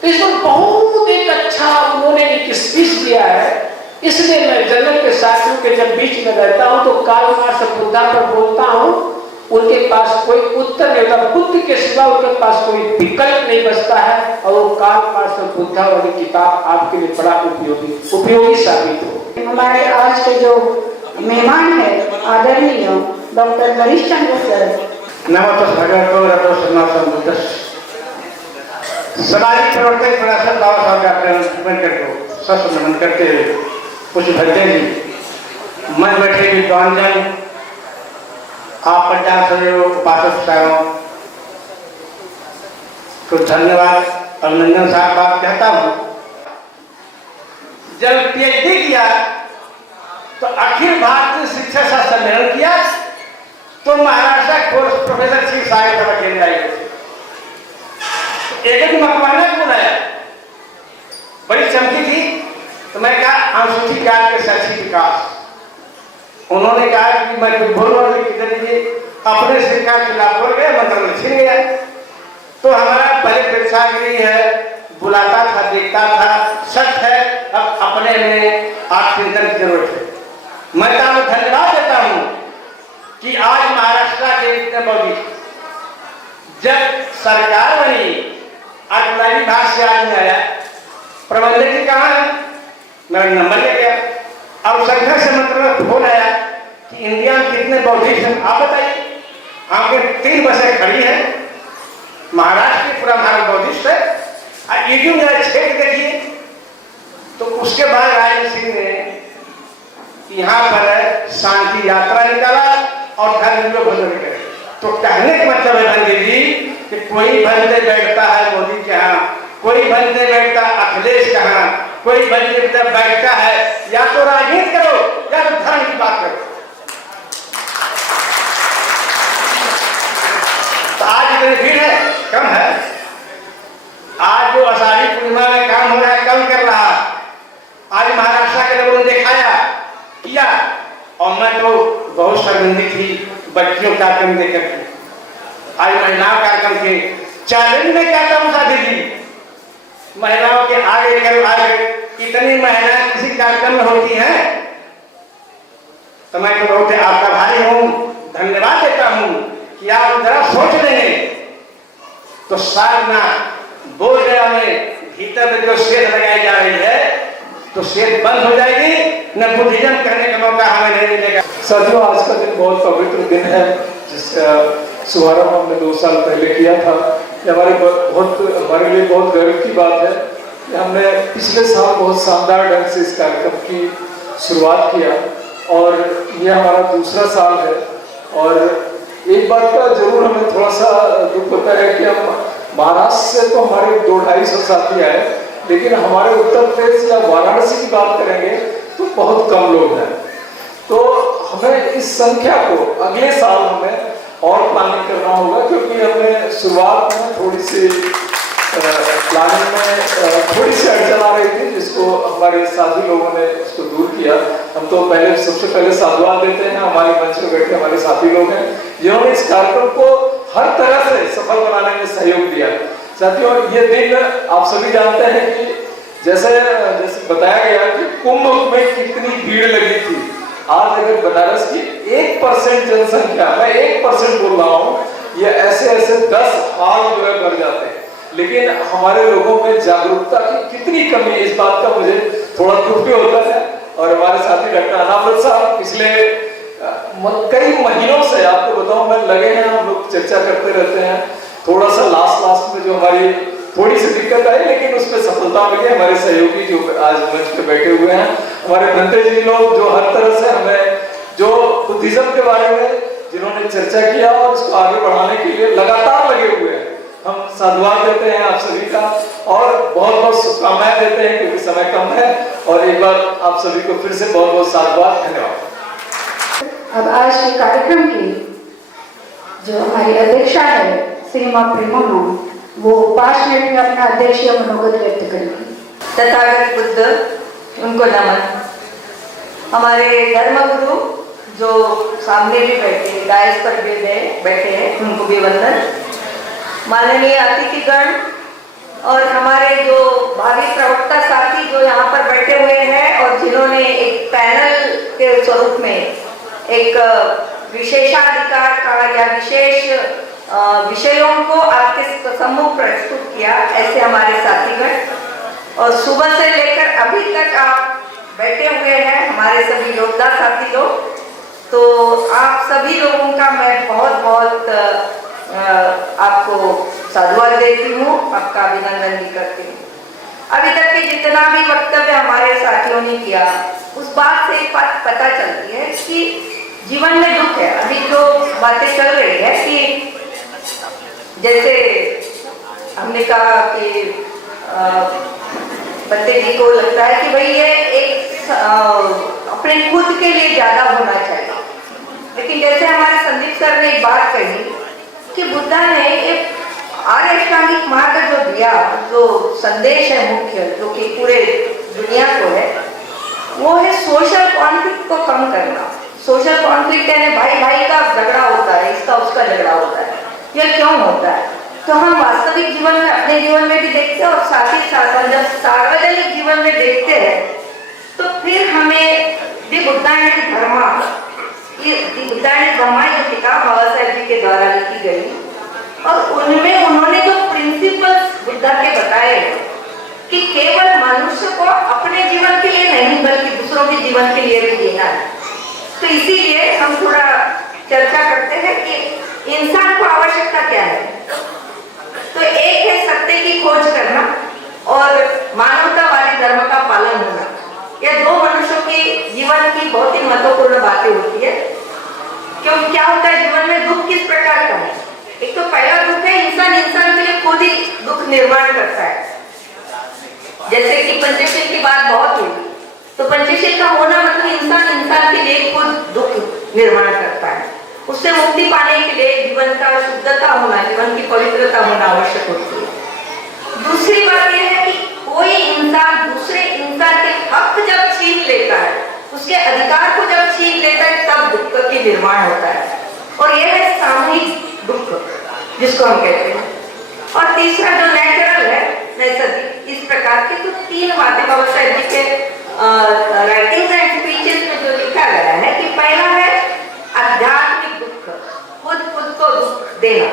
तो इसमें बहुत एक अच्छा उन्होंने एक स्पीच दिया है। इसलिए मैं जनरल के साथियों के जब बीच में रहता हूं तो कार्ल मार्क्स और बुद्धा पर बोलता हूं, उनके पास कोई उत्तर नहीं होता, बुद्ध के सिवा उनके पास कोई विकल्प नहीं बचता है, और वो कार्ल मार्क्स और बुद्धा वाली किताब आपके लिए बड़ा उपयोगी साबित हो। हमारे आज के जो मेहमान है आदरणीय डॉक्टर हरीश चंद्र सर, नमोतस् भगवतो रतो सनातन बुद्धस्। सामाजिक प्रवर्तक प्रशासन बाबा साहब डॉक्टर को सस्त नमन करते हुए कुछ भजन जी, मन बैठे विद्वान जन, आप पंचांग सहयोग उपासक साहब को धन्यवाद अभिनंदन साहब बात कहता हूँ। जब पीएचडी किया तो अखिल भारतीय शिक्षा शास्त्र सम्मेलन किया, तो महाराष्ट्र कोर्स प्रोफेसर श्री साहिब सभा केंद्र आए थे, एक मकवाना को बुलाया, बड़ी चमकी थी, तो मैं कहा अनुसूचित जाति के शैक्षिक विकास। उन्होंने कहा कि मैं कुछ बोल रहा हूँ, किधर अपने सरकार के लाभ बोल गया, मंत्र छिड़ गया। तो हमारा पहले प्रेक्षागृह है, बुलाता था, देखता था, सच है, अब अपने में आत्मचिंतन की जरूरत है। मैं तो धन्यवाद देता हूँ कि आज महाराष्ट्र के इतने बौद्धिक, जब सरकार बनी, आज विभाग से आदमी आया, प्रबंधक जी कहाँ है, मेरा नंबर ले गया, अब संख्या से मतलब फोन आया कि इंडिया में कितने बौद्धिक हैं आप बताइए। आपके 3 बसें खड़ी हैं, महाराष्ट्र की पूरा भारत बौद्धिस्ट है। यूट्यूब में क्षेत्र देखिए, तो उसके बाद राजेंद्र सिंह ने यहाँ पर शांति यात्रा निकाला और धर्म को भोजन करे। तो कहने का मतलब है बंदी जी कि कोई बंदे बैठता है मोदी के यहाँ, कोई बंदे बैठता अखिलेश के यहाँ, कोई बंदे बैठता है, या तो राजनीति करो या तो धर्म की बात करो। तो आज इतनी भीड़ है, कम है। आज जो आषाढ़ी पूर्णिमा में काम हो रहा है, कम कर रहा है। आज महाराष्ट्र के लोगों ने दिखाया किया, और मैं तो बहुत शर्मिंदी थी बच्चियों कार्यक्रम देखकर के। आज महिलाओं कार्यक्रम के चैलेंज में क्या कम था दीदी, महिलाओं के आगे करो आगे, इतनी महिलाएं किसी कार्यक्रम में होती हैं, तो मैं तो बहुत आपका भारी हूँ, धन्यवाद देता हूँ कि आप जरा सोच लेंगे तो साधना बोल गया में भीतर में जो सेध लगाई जा रही है तो सेध बंद हो जाएगी, न बुद्धिज्म करने का मौका हमें नहीं मिलेगा। साथियों, आज का दिन बहुत पवित्र दिन है, जिसका शुभारंभ हमने 2 साल पहले किया था। ये हमारे लिए बहुत गर्व की बात है कि हमने पिछले साल बहुत शानदार ढंग से इस कार्यक्रम की शुरुआत किया, और ये हमारा दूसरा साल है। और एक बात का जरूर हमें थोड़ा सा दुख होता है कि हम महाराष्ट्र से तो हमारे 200-250 साथी आए, लेकिन हमारे उत्तर प्रदेश या वाराणसी की बात करेंगे तो बहुत कम लोग हैं। तो हमें इस संख्या को अगले साल हमें और प्लानिंग करना होगा, क्योंकि हमने शुरुआत में थोड़ी सी प्लानिंग में थोड़ी सी अड़चन आ रही थी, जिसको हमारे साथी लोगों ने उसको दूर किया। हम तो सबसे पहले साधुवाद देते हैं हमारे मंच में बैठे हमारे साथी लोग हैं, जिन्होंने इस कार्यक्रम को हर तरह से सफल बनाने में सहयोग दिया। साथियों, ये दिन आप सभी जानते हैं कि जैसे बताया गया कि कुंभ में कितनी भीड़ लगी थी। आज अगर बनारस की 1% जनसंख्या, मैं 1% बोल रहा हूँ, ये ऐसे 10 हाल जो है भर जाते हैं। लेकिन हमारे लोगों में जागरूकता की कितनी कमी है, इस बात का मुझे थोड़ा दुख भी होता है। और हमारे साथी डॉक्टर अनामृत साहब पिछले कई महीनों से, आपको बताऊं मैं, लगे हैं, हम लोग चर्चा करते रहते हैं। थोड़ा सा लास्ट में जो हमारी थोड़ी सी दिक्कत आई, लेकिन उसमें सफलता मिली। हमारे सहयोगी जो आज मंच पे बैठे हुए हैं, हमारे बंते जी लोग, जो हर तरह से हमें जो बुद्धिज्म के बारे में जिन्होंने चर्चा किया और उसको आगे बढ़ाने के लिए लगातार लगे हुए हैं। हम साधुवाद देते हैं आप सभी का और बहुत बहुत शुभकामनाएं देते हैं, क्योंकि समय कम है। और एक बार आप सभी को फिर से बहुत बहुत साधुवाद, धन्यवाद। अब आज के कार्यक्रम की जो हमारी अध्यक्षा है श्रीमा प्रेमोनो, वो 5 मिनट में अपना अध्यक्षीय मनोगत व्यक्त करेंगी। तथागत बुद्ध, उनको नमन। हमारे धर्मगुरु जो सामने भी बैठे, डायस पर भी बैठे हैं, उनको भी वंदन। माननीय अतिथिगण और हमारे जो भावी प्रवक्ता साथी जो यहाँ पर बैठे हुए हैं और जिन्होंने एक पैनल के स्वरूप में एक विशेषाधिकार का या विशेष विषयों को आपके सम्मुख प्रस्तुत किया, ऐसे हमारे साथीगण। और सुबह से लेकर अभी तक आप बैठे हुए हैं हमारे सभी योद्धा साथी लोग, तो आप सभी लोगों का मैं बहुत बहुत आपको साधुवाद देती हूँ, आपका अभिनंदन भी करती हूँ। अभी तक के जितना भी वक्तव्य हमारे साथियों ने किया, उस बात से एक बात पता चलती है कि जीवन में दुख है। अभी जो बातें चल रही है कि जैसे हमने कहा कि बंदे जी को लगता है कि भाई ये एक अपने खुद के लिए ज्यादा होना चाहिए, लेकिन जैसे हमारे संदीप सर ने एक बात कही कि बुद्धा ने एक आर्य अष्टांगिक मार्ग जो दिया, जो संदेश है मुख्य, जो कि पूरे दुनिया को है, वो है सोशल कॉन्फ्लिक्ट को कम करना। सोशल कॉन्फ्लिक्ट यानी भाई भाई का झगड़ा होता है, इसका उसका झगड़ा होता है, यह क्यों होता है? तो हम वास्तविक जीवन में, अपने जीवन में भी देखते हैं और साथ ही साथ जब सार्वजनिक जीवन में देखते हैं तो फिर हमें दी बुद्धायन धर्मा, ये बुद्धायन धर्मा जो किताब बाबा साहेब जी के द्वारा लिखी गई, और उनमें उन्होंने जो प्रिंसिपल्स बुद्धा के बताए कि केवल मनुष्य को अपने जीवन के लिए नहीं बल्कि दूसरों के जीवन के लिए भी जीना है। तो इसीलिए हम थोड़ा चर्चा करते हैं कि इंसान को आवश्यकता क्या है। तो एक है सत्य की खोज करना और मानवतावादी धर्म का पालन होना। यह दो मनुष्यों के जीवन की बहुत ही महत्वपूर्ण बातें होती है। क्योंकि क्या होता है जीवन में, दुख किस प्रकार का है? एक तो पहला दुख है इंसान के लिए खुद ही दुख निर्माण करता है। जैसे कि पंचशील की बात बहुत हुई, तो पंचशील का होना मतलब इंसान के लिए खुद दुख निर्माण करता है। उससे मुक्ति पाने के लिए जीवन का शुद्धता होना, जीवन की पवित्रता होना आवश्यक होती है। दूसरी बात यह है कि कोई इंसान दूसरे इंसान के हक जब छीन लेता है, उसके अधिकार को जब छीन लेता है, तब दुख की निर्माण होता है, और यह है सामूहिक दुख जिसको हम कहते हैं। और तीसरा जो नेचुरल है, नैसर्गिक, इस प्रकार के तो 3 बातें बाबा साहेब जी के राइटिंग्स एंड स्पीचेस में जो लिखा गया है कि पहला है आध्यात्मिक दुख, खुद को दुख देना।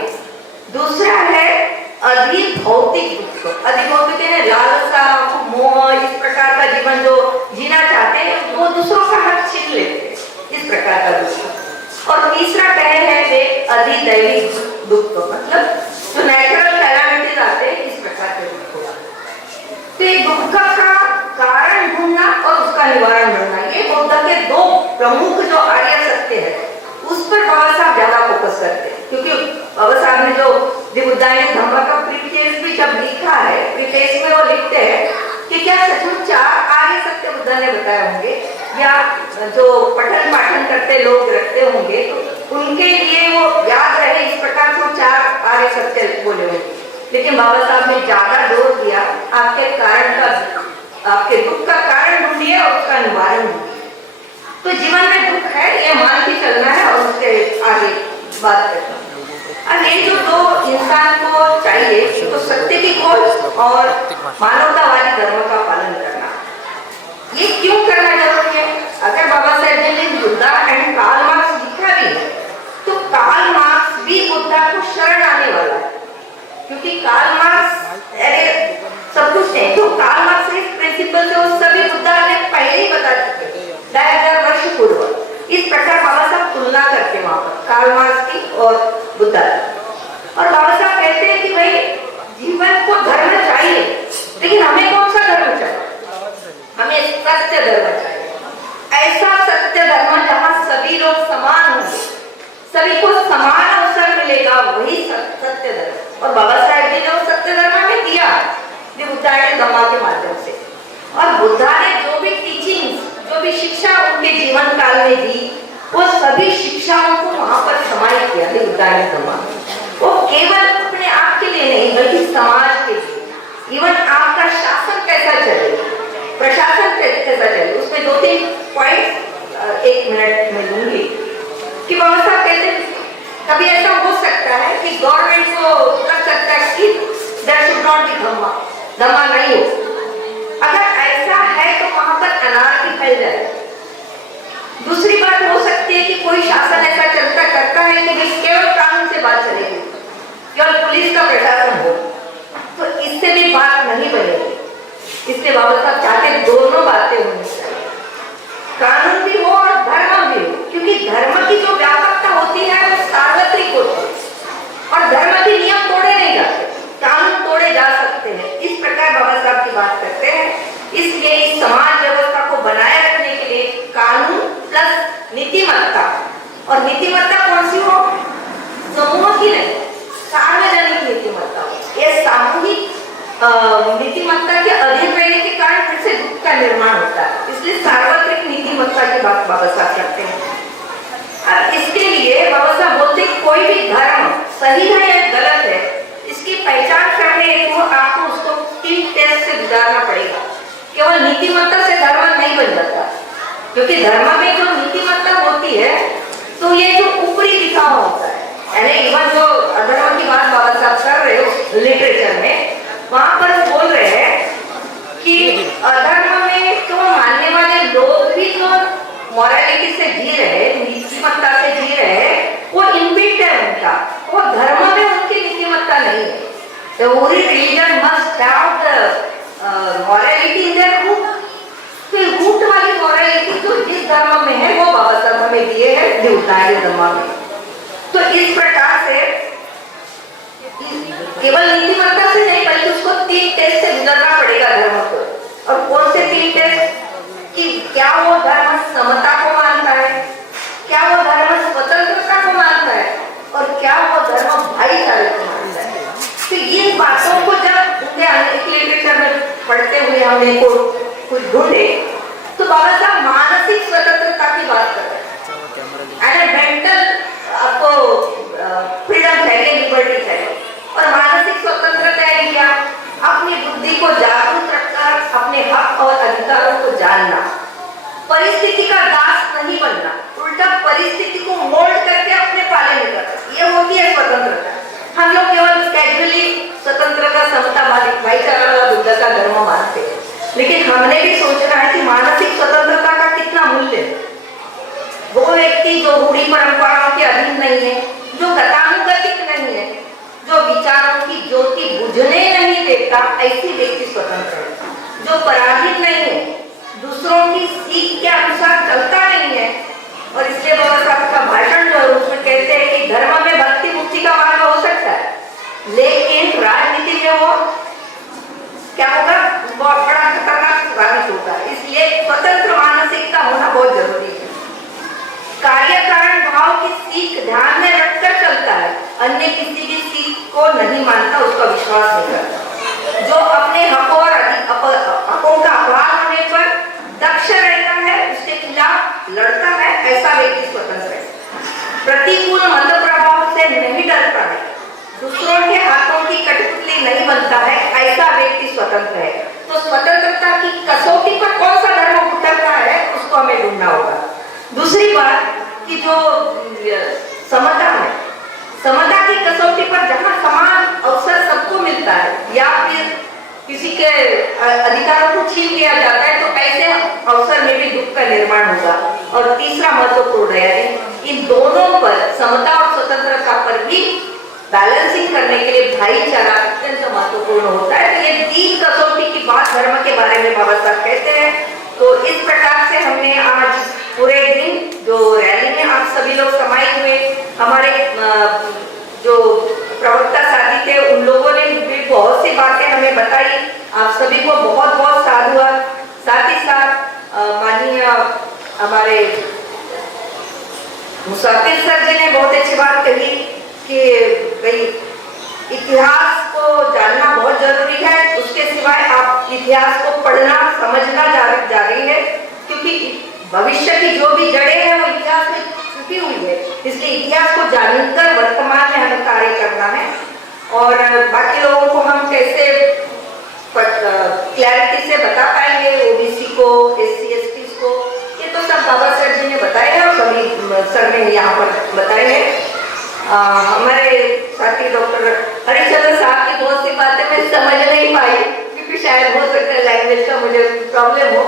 दूसरा है अधिभौतिक दुख, अधिभौतिक यानी लालसा, मोह, इस प्रकार का जीवन जो जीना चाहते हैं वो दूसरों का हक छीन लेते हैं, इस प्रकार का दुख। और तीसरा कहे है वे अधिदैविक दुख, मतलब जो नेचुरल कैलामिटीज आते हैं, इस प्रकार के दुख। तो ये दुख का कारण ढूंढना और उसका निवारण ढूंढना, ये बुद्ध के 2 प्रमुख जो आर्य सत्य है, उस पर बाबा साहब ज्यादा फोकस करते हैं। क्योंकि बाबा साहब ने जो दी बुद्धायन धम्मा का प्रीफेस भी जब लिखा है, प्रीफेस में वो लिखते हैं कि क्या सचमुच 4 आर्य सत्य बुद्ध ने बताए होंगे, या जो पठन पाठन करते लोग रखते होंगे तो उनके लिए वो याद रहे, इस प्रकार से 4 आर्य सत्य बोले होंगे। लेकिन बाबा साहब ने ज्यादा जोर दिया आपके कारण का, आपके दुख का कारण ढूंढिए और उसका निवारण ढूंढिए। तो जीवन में दुख है ये मान के चलना है और उसके आगे बात करना। अब ये जो दो इंसान को चाहिए तो सत्य की खोज और मानवतावादी धर्म का पालन करना। ये क्यों करना जरूरी है? अगर बाबा साहेब ने बुद्धा एंड कार्ल मार्क्स लिखा भी है तो कार्ल मार्क्स भी बुद्धा को शरण आने वाला है, क्योंकि कार्ल मार्क्स अरे सब कुछ है तो कार्ल मार्क्स के प्रिंसिपल से वो सभी बुद्धा ने पहले ही बता चुके 2000 वर्ष पूर्व। इस प्रकार बाबा साहब तुलना करते हैं वहां पर कार्ल मार्क्स की और बुद्धा की। और बाबा साहब कहते हैं कि भाई जीवन को धर्म चाहिए, लेकिन हमें कौन सा धर्म चाहिए? हमें सत्य धर्म चाहिए, ऐसा सत्य धर्म जहाँ सभी लोग समान होंगे, सभी को समान अवसर मिलेगा, वही सत्य धर्म। और बाबा साहेब जी ने वो सत्य धर्म हमें दिया बुद्धा के धम्मा के माध्यम से। और बुद्धा ने जो भी टीचिंग्स, जो भी शिक्षा उनके जीवन काल में दी, वो सभी शिक्षाओं को वहां पर समाहित किया बुद्धा के धम्मा में। वो केवल अपने आप के लिए नहीं बल्कि समाज के लिए। इवन आपका शासन कैसा चले, प्रशासन कैसा चले, उसमें 2-3 पॉइंट 1 मिनट में लूंगी कि बाबा साहब कहते हैं कभी ऐसा हो सकता है कि गवर्नमेंट को लग सकता है कि देयर शुड नॉट बी धम्मा, धम्मा नहीं हो। अगर ऐसा है तो वहां पर अनार्की फैल जाए। दूसरी बात हो सकती है कि कोई शासन ऐसा चलता करता है कि भाई केवल कानून से बात चलेगी, केवल पुलिस का प्रशासन हो, तो इससे भी बात नहीं बनेगी। इसलिए बाबा साहब चाहते दोनों बातें होनी चाहिए, कानून भी हो और धर्म भी हो, क्योंकि धर्म की जो व्यापकता होती है वो सार्वत्रिक होती है और धर्म के नियम तोड़े नहीं जाते, कानून तोड़े जा सकते हैं। इस प्रकार बाबा साहब की बात करते हैं। इसलिए इस समाज व्यवस्था को बनाए रखने के लिए कानून प्लस नीतिमत्ता, और नीतिमत्ता कौन सी हो? समूह की नहीं, सार्वजनिक नीतिमत्ता। ये सामूहिक नीतिमत्ता के अधीन रहने के कारण फिर से दुख का निर्माण होता है। इसलिए सार्वत्रिक नीतिमत्ता की बात बाबा साहब करते हैं। अब इसके लिए बाबा साहब बोलते हैं कोई भी धर्म सही है या गलत है, इसकी पहचान करने को आपको उसको 3 टेस्ट से गुजारना पड़ेगा। केवल नीतिमत्ता से धर्म नहीं बन जाता, क्योंकि धर्म में जो नीतिमत्ता होती है तो ये जो ऊपरी दिखावा होता है, यानी इवन जो अधर्म की बात बाबा साहब कर रहे हो लिटरेचर में, वहां पर वो बोल रहे हैं कि अधर्म में तो मानने वाले लोग भी जो मॉरलिटी से जी रहे, नीतिमत्ता से जी रहे, वो इनबिल्ट है उनका, वो धर्म में उनकी नीतिमत्ता नहीं है। Every religion must have the morality in their root। तो रूट वाली मॉरलिटी जो जिस धर्म में है वो बाबा साहब हमें दिए है बुद्धा के धम्मा में। तो इस प्रकार से केवल नीतिमत्ता से नहीं बल्कि उसको 3 टेस्ट से गुजरना पड़ेगा धर्म को। और कौन से 3 टेस्ट? कि क्या वो धर्म समता को मानता है, क्या वो धर्म स्वतंत्रता को मानता है, और क्या वो धर्म भाईचारे को मानता है। तो इन बातों को जब उनके लिटरेचर में पढ़ते हुए हमने को कुछ ढूंढे तो बाबा साहब मानसिक स्वतंत्रता की बात कर रहे हैं। मेंटल आपको फ्रीडम चाहिए, लिबर्टी चाहिए, और मानसिक स्वतंत्रता है क्या? अपनी बुद्धि को जागरूक रखकर अपने हक और अधिकारों को जानना, परिस्थिति का दास नहीं बनना, उल्टा परिस्थिति को मोल्ड करके अपने पाले में करना, ये होती है स्वतंत्रता। हम लोग केवल कैजुअली स्वतंत्रता, समता, भाईचारा वाला बुद्ध का धर्म मानते हैं, लेकिन हमने भी सोचना है कि मानसिक स्वतंत्रता का कितना मूल्य है। वो व्यक्ति जो रूढ़ी परंपराओं के अधीन नहीं है, जो गतानुगतिक नहीं है, जो विचारों की ज्योति बुझने नहीं देता, ऐसी व्यक्ति स्वतंत्र है। जो पराजित नहीं है, दूसरों की सीख के अनुसार चलता नहीं है। और इसलिए बाबा साहब का भाषण जो है उसमें कहते हैं कि धर्म में भक्ति मुक्ति का मार्ग हो सकता है, लेकिन राजनीति में वो क्या होगा, बहुत बड़ा खतरनाक साबित होगा। इसलिए स्वतंत्र मानसिकता होना बहुत जरूरी है। कार्य कारण भाव की सीख ध्यान में रखकर चलता है, अन्य किसी भी सीख को नहीं मानता, उसका विश्वास नहीं करता। जो अपने हकों और हकों का अपराध होने पर दक्ष रहता है, उसके खिलाफ लड़ता है, ऐसा व्यक्ति स्वतंत्र है। प्रतिकूल मत प्रभाव से नहीं डरता है, दूसरों के हाथों की कठपुतली दूसरी बात कि जो समता है, समता की कसौटी पर जहाँ समान अवसर सबको मिलता है या फिर किसी के अधिकारों को छीन लिया जाता है तो ऐसे अवसर में भी दुख का निर्माण होगा। और तीसरा महत्वपूर्ण है इन दोनों पर समता और स्वतंत्रता पर भी बैलेंसिंग करने के लिए भाईचारा अत्यंत महत्वपूर्ण होता है। तो ये 3 कसौटी की बात धर्म के बारे में बाबा साहब कहते हैं। तो इस प्रकार से हमने आज पूरे दिन जो रैली में आप सभी लोग समाहित हुए, हमारे जो प्रवक्ता साथी थे उन लोगों ने भी बहुत सी बातें हमें बताई। आप सभी को बहुत बहुत साधुवाद। साथ ही साथ माननीय हमारे मुसाफिर सर जी ने बहुत अच्छी बात कही कि भाई इतिहास को जानना बहुत जरूरी है, उसके सिवाय आप इतिहास को पढ़ना समझना जारी है, क्योंकि भविष्य की जो भी जड़ें हैं वो इतिहास में छुपी हुई है। इसलिए इतिहास को जानकर वर्तमान में हमें कार्य करना है। और बाकी लोगों को हम कैसे क्लैरिटी से बता पाएंगे, ओबीसी को, SC ST को, ये तो सब बाबा सर जी ने बताए हैं और सभी सर ने यहाँ पर बताए हैं। हमारे साथी डॉक्टर हरिचंद्र साहब की बहुत सी बातें मैं समझ नहीं पाई, क्योंकि शायद हो सकता है लैंग्वेज का मुझे प्रॉब्लम हो,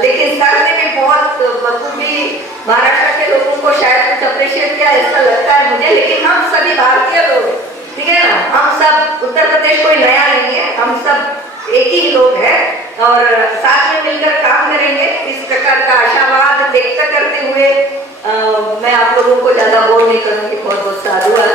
लेकिन सर ने भी बहुत बखूबी महाराष्ट्र के लोगों को शायद कुछ अप्रिशिएट किया, ऐसा लगता है मुझे। लेकिन हम सभी भारतीय लोग, ठीक है ना, हम सब, उत्तर प्रदेश कोई नया नहीं है, हम सब एक ही लोग हैं और साथ में मिलकर काम करेंगे। इस प्रकार का आशावाद व्यक्त करते हुए मैं आप लोगों को ज्यादा बोर नहीं करूंगी। बहुत बहुत साधुवाद।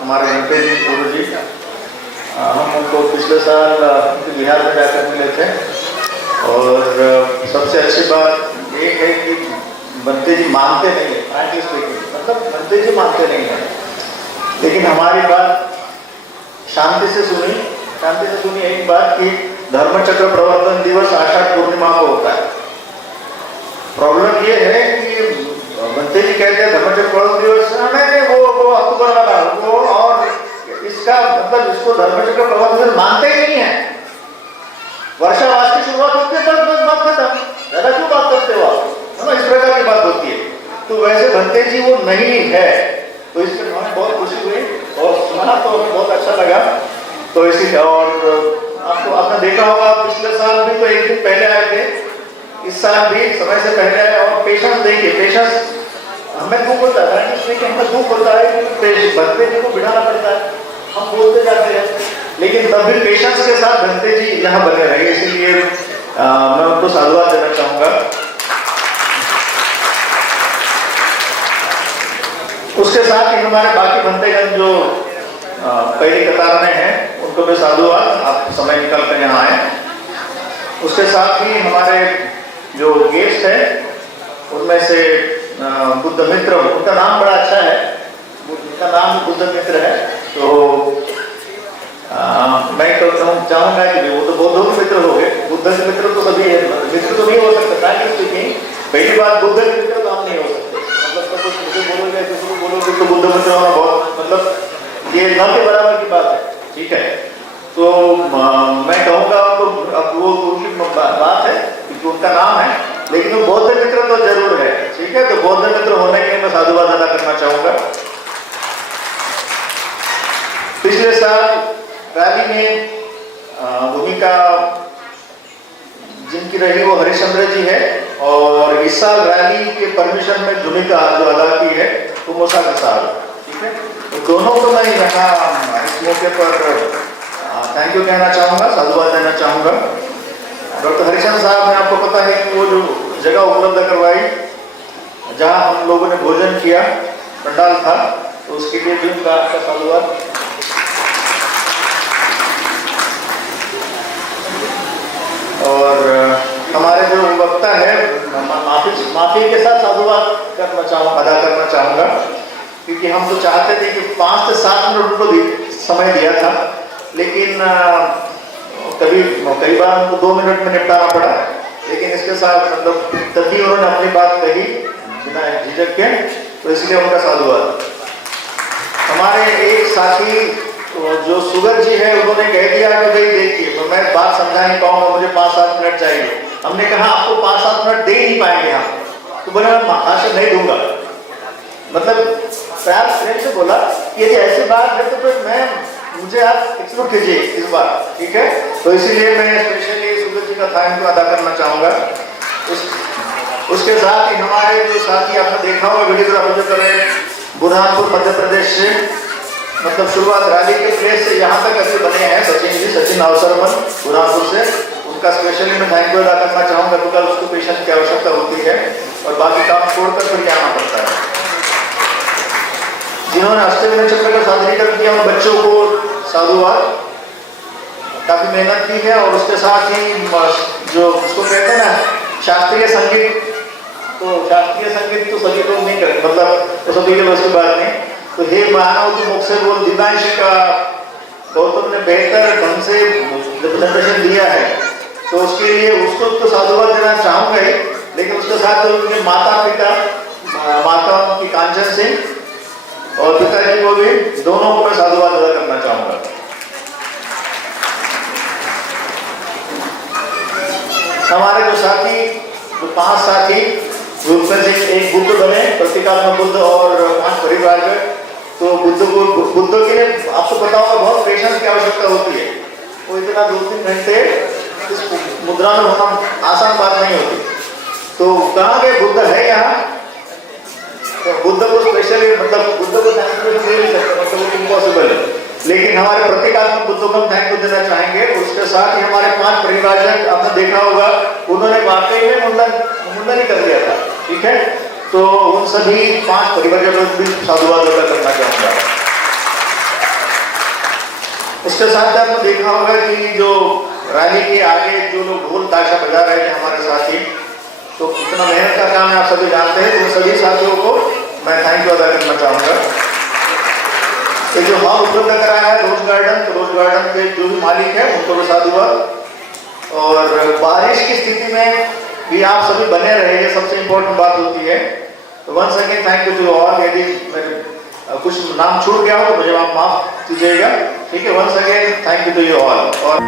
हमारे एमपी जी गुरु जी, हम उनको पिछले साल बिहार में जाकर मिले थे और सबसे अच्छी बात ये है कि बनते जी मानते नहीं है, फ्रैंकली स्पीकिंग, मतलब बनते जी मानते नहीं है, लेकिन हमारी बात शांति से सुनी एक बात कि धर्मचक्र प्रवर्तन दिवस आषाढ़ पूर्णिमा को होता है। प्रॉब्लम ये है कि बनते जी कहते हैं धर्मचक्र प्रवर्तन दिवस, नहीं वो अक्टूबर वाला, वो उसको धर्मचक्र प्रवर्तन मानते ही नहीं है। वर्षावास की शुरुआत होती है बस बात खत्म, ज्यादा क्यों बात करते हो आप, है ना, इस प्रकार की बात होती है। तो वैसे भंते जी वो नहीं है, तो इसमें हमें बहुत खुशी हुई और सुना तो हमें बहुत अच्छा लगा। तो इसी और आपको आपने देखा होगा पिछले साल भी तो एक दिन पहले आए थे, इस साल भी समय से पहले आए। और पेशेंस देखिए, पेशेंस हमें दुख होता है, हमें दुख होता है कि भंते जी को बिठाना पड़ता है, हम बोलते जाते हैं, लेकिन तब भी पेशेंस के साथ भंते जी यहाँ बने रहे। इसीलिए मैं उनको साधुवाद देना चाहूंगा। उसके साथ ही हमारे बाकी भंतेगण जो पहली कतार में हैं, उनको भी साधुवाद, आप समय निकाल कर यहाँ आए। उसके साथ ही हमारे जो गेस्ट है उनमें से बुद्ध मित्र, उनका नाम बड़ा अच्छा है, उनका नाम बुद्ध मित्र है। तो मैं तो चाहूंगा कि वो तो बौद्धों के मित्र हो गए, बुद्ध के मित्र तो सभी मित्र तो नहीं हो सकता, क्योंकि पहली बात बुद्ध के मित्र तो हम नहीं हो सकते। मतलब तो कुछ मुझे बोलोगे, किसी को बोलोगे तो बुद्ध मित्र होना बहुत, मतलब ये न के बराबर की बात है, ठीक है। तो मैं कहूँगा तो अब वो उनकी बात है क्योंकि उनका नाम है, लेकिन वो बौद्ध मित्र तो जरूर है, ठीक है। तो बौद्ध मित्र होने के लिए मैं साधुवाद अदा करना चाहूंगा। पिछले साल रैली में भूमिका जिनकी रही वो हरिश्चंद्र जी है, और इस साल रैली के परमिशन में भूमिका जो अदा की है वो मोसागर साहब, ठीक है। तो दोनों को मैं यहाँ इस मौके पर थैंक यू कहना चाहूँगा, साधुवाद देना चाहूँगा। डॉक्टर हरिचंद्र साहब ने, आपको पता है कि वो जो जगह उपलब्ध करवाई जहाँ हम लोगों ने भोजन किया, पंडाल था, तो उसके लिए भी उनका आपका साधुवाद। और हमारे जो वक्ता है, माफी के साथ साधुवाद अदा करना चाहूँगा, क्योंकि हम तो चाहते थे कि 5 से 7 मिनट उनको समय दिया था, लेकिन कई बार उनको 2 मिनट में निपटाना पड़ा। लेकिन इसके साथ मतलब तभी उन्होंने अपनी बात कही बिना झिझक के, तो इसलिए उनका साधुवाद। हमारे एक साथी जो सुगर जी है, उन्होंने कह दिया कि भाई देखिए, तो मैं बात समझा नहीं पाऊंगा, मुझे 5-7 मिनट चाहिए। हमने कहा आपको 5-7 मिनट दे नहीं पाएंगे हम, तो बोला मैं भाषण नहीं दूंगा। मतलब प्रेम से बोला कि यदि ऐसी बात है तो फिर मुझे आप एक्सक्लूड कीजिए इस बार, ठीक है। तो इसीलिए मैं स्पेशली सुगर जी का थैंक यू अदा करना चाहूँगा। उसके साथ ही हमारे जो साथी आपने देखा होगा वीडियोग्राफर जो कर रहे हैं, बुरहानपुर मध्य प्रदेश से, मतलब शुरुआत रैली के प्लेस से यहाँ तक अभी बने हैं सचिन जी, सचिन अवसरमन बुरहानपुर से, उनका स्पेशली मैं थैंक यू अदा करना चाहूँगा, बिकॉज उसको पेशेंट की आवश्यकता होती है और बाकी काम छोड़कर फिर आना पड़ता है। जिन्होंने अष्टविनायक चक्र का सादरीकरण किया उन बच्चों को साधुवाद, काफी मेहनत की है। और उसके साथ ही जो उसको कहते हैं ना शास्त्रीय संगीत, तो शास्त्रीय संगीत तो सभी लोग नहीं करते, मतलब तो सभी के बस की बात नहीं। तो हे मानव जो मुख से बोल दिव्यांश का गौतम ने बेहतर ढंग से रिप्रेजेंटेशन दिया है, तो उसके लिए उसको तो साधुवाद देना चाहूँगा ही, लेकिन उसके साथ तो उनके माता पिता, माता की कांचन सिंह और पिताजी को भी, दोनों को मैं साधुवाद अदा करना चाहूँगा। हमारे जो साथी, जो 5 साथी ग्रुप में से एक बुद्ध बने, प्रतीकात्मक बुद्ध और 5 परिवार के, तो बुद्ध के लिए आपको पता होगा बहुत पेशेंस की आवश्यकता होती है। वो इतना 2-3 घंटे इस मुद्रा में होना आसान बात नहीं होती। तो कहाँ गए बुद्ध है यहाँ, तो बुद्ध को स्पेशली मतलब बुद्ध को थैंक यू दे नहीं सकते, मतलब इम्पॉसिबल है, लेकिन हमारे प्रतीकात्मक बुद्धों को हम थैंक यू देना चाहेंगे। उसके साथ ही हमारे 5 परिवारजन, आपने देखा होगा उन्होंने वाकई में मुंडन ही कर दिया था, ठीक है। तो उन सभी 5 परिवारजनों को भी साधुवाद अदा करना चाहूँगा। इसके साथ आपने देखा होगा कि जो रैली के आगे जो लोग ढोल ताशा बजा रहे थे हमारे साथी, तो इतना मेहनत का काम है, आप सभी जानते हैं। तो उन सभी साथियों को मैं थैंक यू अदा करना चाहूँगा। तो जो हॉल उपलब्ध कराया है रोज गार्डन, तो रोज गार्डन के जो भी मालिक है उनको भी साधुवाद। और बारिश की स्थिति में भी आप सभी बने रहे, ये सबसे इम्पोर्टेंट बात होती है। तो once again thank you to all. यदि कुछ नाम छूट गया हो तो मुझे आप माफ कीजिएगा। ठीक है, once again thank you to you all. और